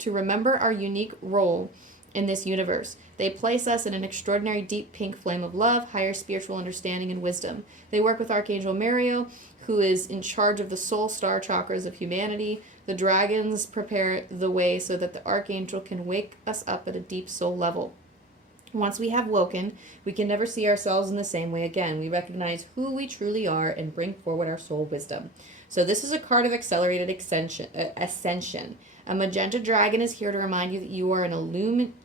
remember our unique role in this universe. They place us in an extraordinary deep pink flame of love, higher spiritual understanding, and wisdom. They work with Archangel Mariel, who is in charge of the soul star chakras of humanity. The dragons prepare the way so that the archangel can wake us up at a deep soul level. Once we have woken, we can never see ourselves in the same way again. We recognize who we truly are and bring forward our soul wisdom. So this is a card of accelerated ascension. A magenta dragon is here to remind you that you are an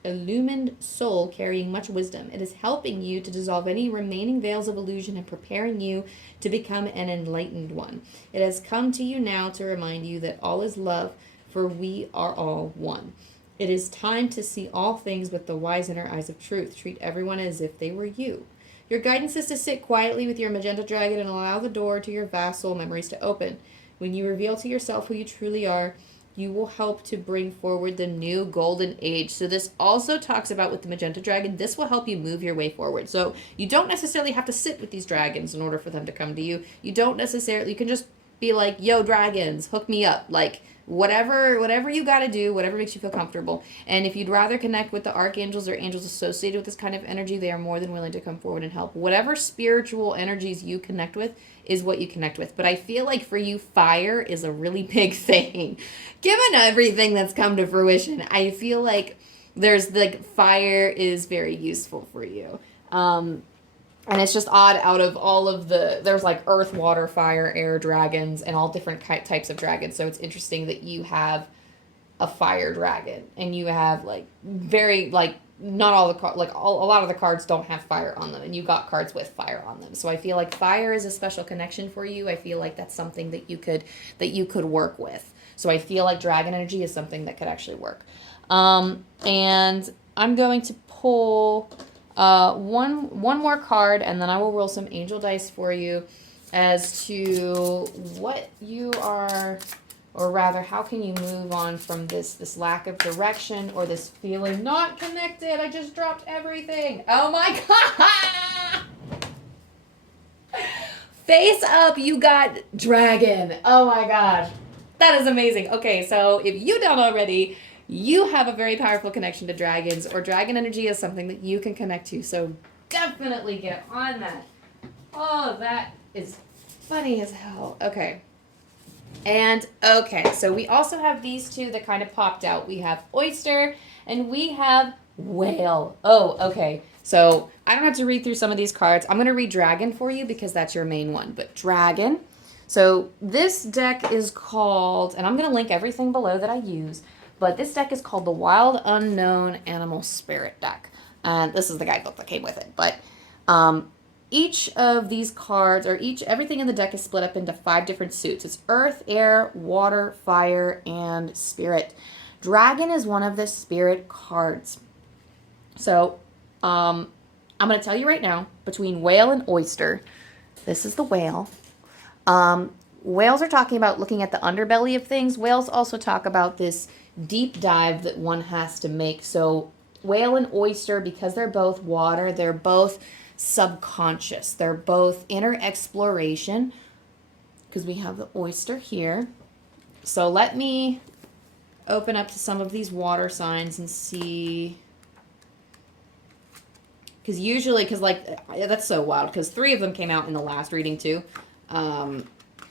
illumined soul carrying much wisdom. It is helping you to dissolve any remaining veils of illusion and preparing you to become an enlightened one. It has come to you now to remind you that all is love, for we are all one. It is time to see all things with the wise inner eyes of truth. Treat everyone as if they were you. Your guidance is to sit quietly with your magenta dragon and allow the door to your vast soul memories to open. When you reveal to yourself who you truly are, you will help to bring forward the new golden age. So this also talks about with the magenta dragon, this will help you move your way forward. So you don't necessarily have to sit with these dragons in order for them to come to you. You don't necessarily, you can just be like, yo, dragons, hook me up. Like, whatever you got to do, whatever makes you feel comfortable. And if you'd rather connect with the archangels or angels associated with this kind of energy, they are more than willing to come forward and help. Whatever spiritual energies you connect with is what you connect with. But I feel like for you, fire is a really big thing. Given everything that's come to fruition, I feel like there's like fire is very useful for you. And it's just odd out of all of there's like earth, water, fire, air dragons and all different types of dragons. So it's interesting that you have a fire dragon and you have like very like not all the a lot of the cards don't have fire on them and you got cards with fire on them. So I feel like fire is a special connection for you. I feel like that's something that you could work with. So I feel like dragon energy is something that could actually work. And I'm going to pull one more card, and then I will roll some angel dice for you as to what you are, or rather, how can you move on from this lack of direction or this feeling not connected. I just dropped everything. Oh my god! Face up, you got dragon. Oh my gosh. That is amazing. Okay, so if you don't already, you have a very powerful connection to dragons, or dragon energy is something that you can connect to. So definitely get on that. Oh, that is funny as hell. Okay. And okay, so we also have these two that kind of popped out. We have oyster and we have whale. Oh, okay. So I don't have to read through some of these cards. I'm going to read dragon for you because that's your main one. But dragon. So this deck is called, and I'm going to link everything below that I use, but this deck is called the Wild Unknown Animal Spirit deck. And this is the guidebook that came with it. But each of these cards, or everything in the deck is split up into 5 different suits. It's earth, air, water, fire, and spirit. Dragon is one of the spirit cards. So I'm going to tell you right now, between whale and oyster, this is the whale. Whales are talking about looking at the underbelly of things. Whales also talk about this deep dive that one has to make. So whale and oyster, because they're both water, they're both subconscious. They're both inner exploration, because we have the oyster here. So let me open up to some of these water signs and see. Because usually, that's so wild, because 3 of them came out in the last reading too.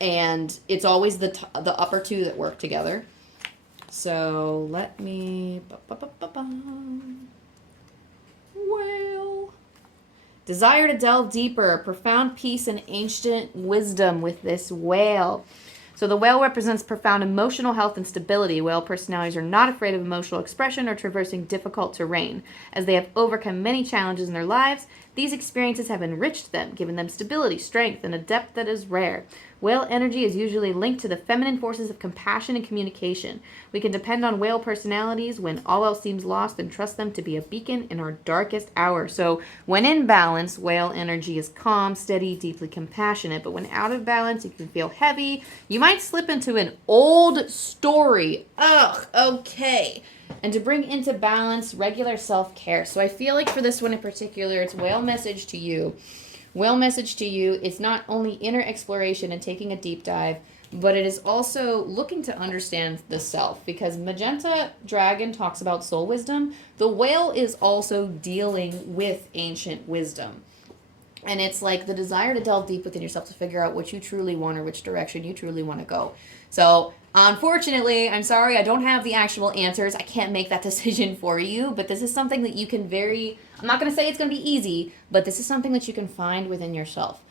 And it's always the upper 2 that work together. So let me... Well... Desire to delve deeper, profound peace and ancient wisdom with this whale. So the whale represents profound emotional health and stability. Whale personalities are not afraid of emotional expression or traversing difficult terrain. As they have overcome many challenges in their lives, these experiences have enriched them, giving them stability, strength, and a depth that is rare. Whale energy is usually linked to the feminine forces of compassion and communication. We can depend on whale personalities when all else seems lost and trust them to be a beacon in our darkest hour. So when in balance, whale energy is calm, steady, deeply compassionate. But when out of balance, you can feel heavy. You might slip into an old story. Ugh, okay. And to bring into balance, regular self-care. So I feel like for this one in particular, it's whale message to you. Whale message to you is not only inner exploration and taking a deep dive, but it is also looking to understand the self. Because Magenta Dragon talks about soul wisdom, the whale is also dealing with ancient wisdom. And it's like the desire to delve deep within yourself to figure out what you truly want or which direction you truly want to go. So, unfortunately, I'm sorry, I don't have the actual answers. I can't make that decision for you, but this is something that you can I'm not going to say it's going to be easy, but this is something that you can find within yourself.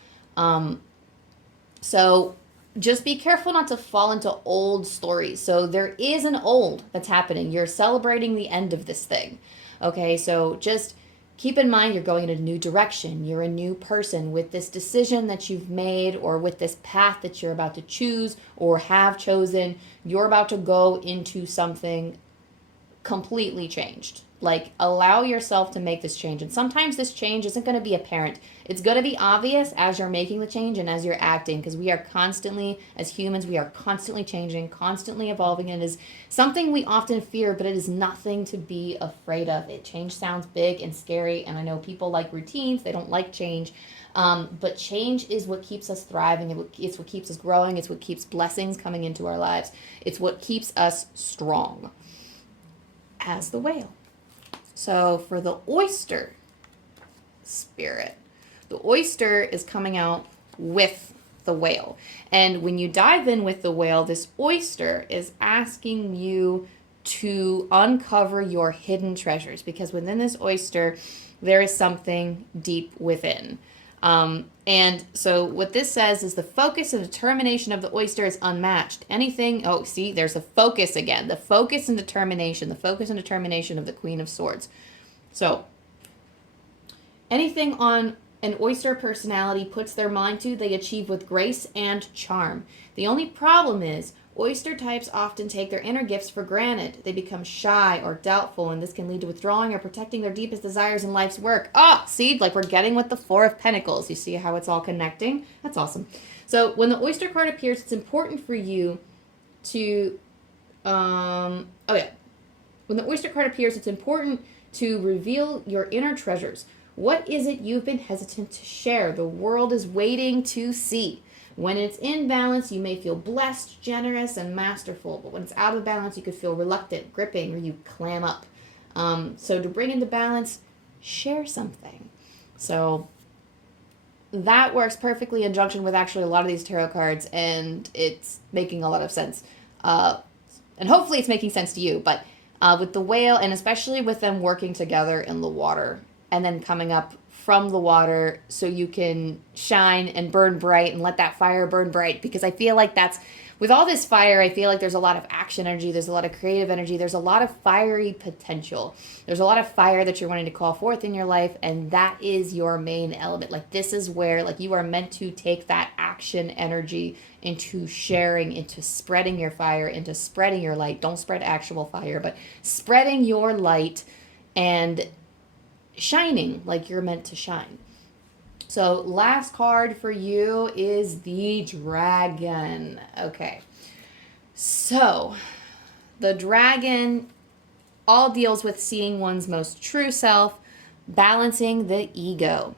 So, just be careful not to fall into old stories. So, there is an old that's happening. You're celebrating the end of this thing. Okay, so just keep in mind you're going in a new direction. You're a new person with this decision that you've made or with this path that you're about to choose or have chosen. You're about to go into something completely changed. Like, allow yourself to make this change. And sometimes this change isn't going to be apparent. It's going to be obvious as you're making the change and as you're acting, because we are constantly, as humans, we are constantly changing, constantly evolving. And it is something we often fear, but it is nothing to be afraid of. Change sounds big and scary, and I know people like routines. They don't like change. But change is what keeps us thriving. It's what keeps us growing. It's what keeps blessings coming into our lives. It's what keeps us strong. As the whale. So for the oyster spirit, the oyster is coming out with the whale. And when you dive in with the whale, this oyster is asking you to uncover your hidden treasures, because within this oyster, there is something deep within. And so what this says is the focus and determination of the oyster is unmatched. There's a focus again. The focus and determination of the Queen of Swords. So anything on an oyster personality puts their mind to, they achieve with grace and charm. The only problem is oyster types often take their inner gifts for granted. They become shy or doubtful, and this can lead to withdrawing or protecting their deepest desires in life's work. See, like we're getting with the Four of Pentacles. You see how it's all connecting? That's awesome. So when the oyster card appears, it's important for you to, when the oyster card appears, it's important to reveal your inner treasures. What is it you've been hesitant to share? The world is waiting to see. When it's in balance, you may feel blessed, generous, and masterful. But when it's out of balance, you could feel reluctant, gripping, or you clam up. So to bring into balance, share something. So that works perfectly in junction with actually a lot of these tarot cards, and it's making a lot of sense. And hopefully it's making sense to you. But with the whale, and especially with them working together in the water, and then coming up from the water so you can shine and burn bright and let that fire burn bright, because I feel like with all this fire, I feel like there's a lot of action energy, there's a lot of creative energy, there's a lot of fiery potential. There's a lot of fire that you're wanting to call forth in your life, and that is your main element. Like, this is where, like, you are meant to take that action energy into sharing, into spreading your fire, into spreading your light. Don't spread actual fire, but spreading your light and shining like you're meant to shine. So last card for you is the dragon. Okay. So the dragon all deals with seeing one's most true self, balancing the ego.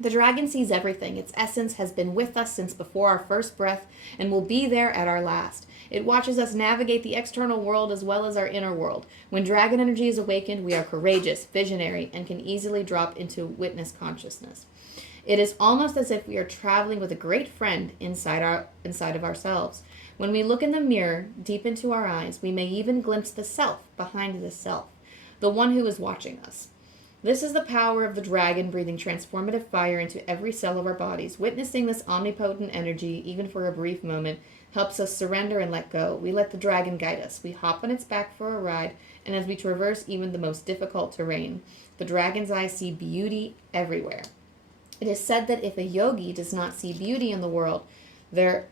The dragon sees everything. Its essence has been with us since before our first breath and will be there at our last. It watches us navigate the external world as well as our inner world. When dragon energy is awakened, we are courageous, visionary, and can easily drop into witness consciousness. It is almost as if we are traveling with a great friend inside of ourselves. When we look in the mirror, deep into our eyes, we may even glimpse the self behind the self, the one who is watching us. This is the power of the dragon, breathing transformative fire into every cell of our bodies. Witnessing this omnipotent energy, even for a brief moment, helps us surrender and let go. We let the dragon guide us. We hop on its back for a ride, and as we traverse even the most difficult terrain, the dragon's eyes see beauty everywhere. It is said that if a yogi does not see beauty in the world, their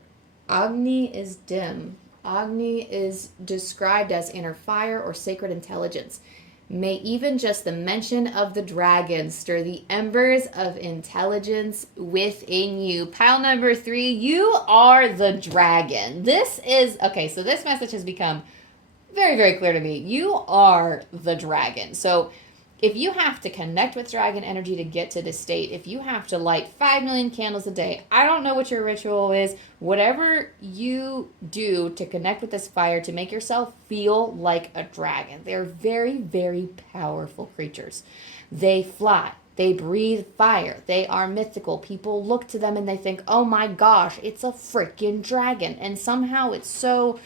Agni is dim. Agni is described as inner fire or sacred intelligence. May even just the mention of the dragon stir the embers of intelligence within you. Pile number 3, you are the dragon. This message has become very, very clear to me. You are the dragon. So if you have to connect with dragon energy to get to this state, if you have to light 5 million candles a day, I don't know what your ritual is, whatever you do to connect with this fire to make yourself feel like a dragon. They're very, very powerful creatures. They fly. They breathe fire. They are mythical. People look to them and they think, oh my gosh, it's a freaking dragon. And somehow it's so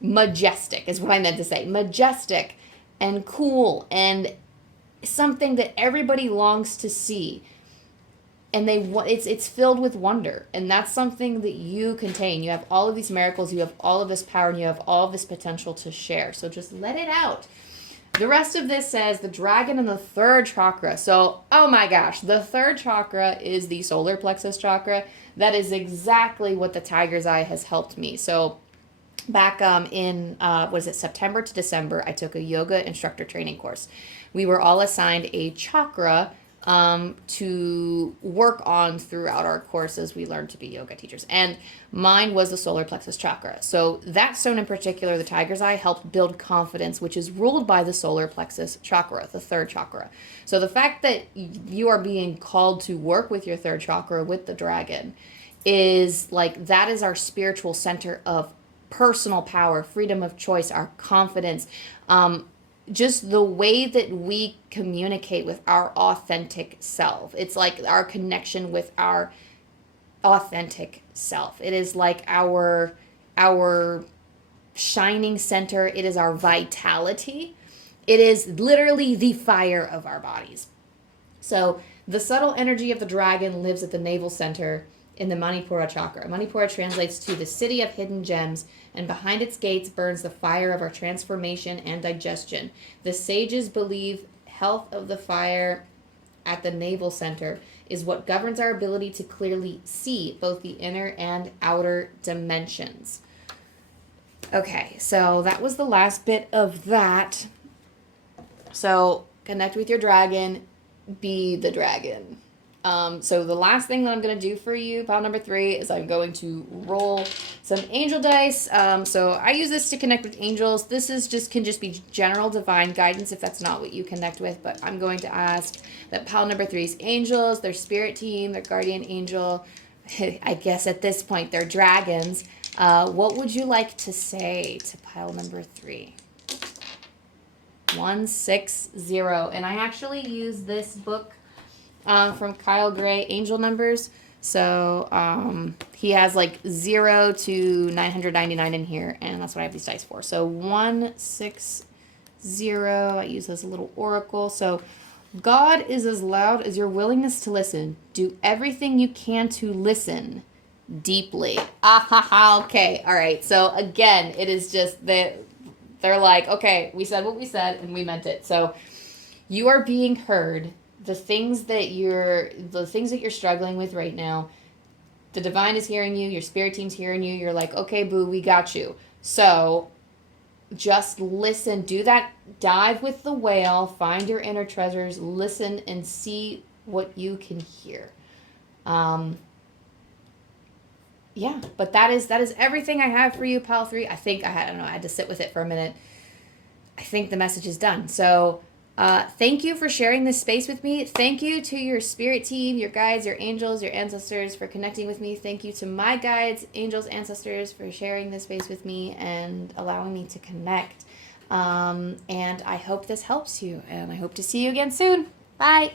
majestic is what I meant to say. Majestic and cool and something that everybody longs to see. And it's filled with wonder. And that's something that you contain. You have all of these miracles, you have all of this power, and you have all of this potential to share. So just let it out. The rest of this says the dragon in the third chakra. So, oh my gosh, the third chakra is the solar plexus chakra. That is exactly what the tiger's eye has helped me. So, back in, September to December, I took a yoga instructor training course. We were all assigned a chakra to work on throughout our course as we learned to be yoga teachers. And mine was the solar plexus chakra. So that stone in particular, the tiger's eye, helped build confidence, which is ruled by the solar plexus chakra, the third chakra. So the fact that you are being called to work with your third chakra, with the dragon, is like, that is our spiritual center of personal power, freedom of choice, our confidence, just the way that we communicate with our authentic self. It's like our connection with our authentic self. It is like our shining center. It is our vitality. It is literally the fire of our bodies. So the subtle energy of the dragon lives at the navel center in the Manipura chakra. Manipura translates to the city of hidden gems, and behind its gates burns the fire of our transformation and digestion. The sages believe health of the fire at the navel center is what governs our ability to clearly see both the inner and outer dimensions. Okay, so that was the last bit of that. So connect with your dragon, be the dragon. So the last thing that I'm going to do for you, pile number 3, is I'm going to roll some angel dice. So I use this to connect with angels. This is can just be general divine guidance if that's not what you connect with. But I'm going to ask that pile number 3's angels, their spirit team, their guardian angel, I guess at this point they're dragons. What would you like to say to pile number 3? 160. And I actually use this book from Kyle Gray, Angel Numbers. So he has like 0 to 999 in here, and that's what I have these dice for. So 160, I use as a little oracle. So God is as loud as your willingness to listen. Do everything you can to listen deeply. Okay, all right. So again, it is just that they're like, okay, we said what we said and we meant it. So you are being heard. The things that you're struggling with right now, the divine is hearing you, your spirit team's hearing you. You're like, okay, boo, we got you. So just listen, do that, dive with the whale, find your inner treasures, listen and see what you can hear. Yeah, but that is everything I have for you, pile 3. I think I had to sit with it for a minute. I think the message is done. So thank you for sharing this space with me. Thank you to your spirit team, your guides, your angels, your ancestors for connecting with me. Thank you to my guides, angels, ancestors for sharing this space with me and allowing me to connect. And I hope this helps you, and I hope to see you again soon. Bye.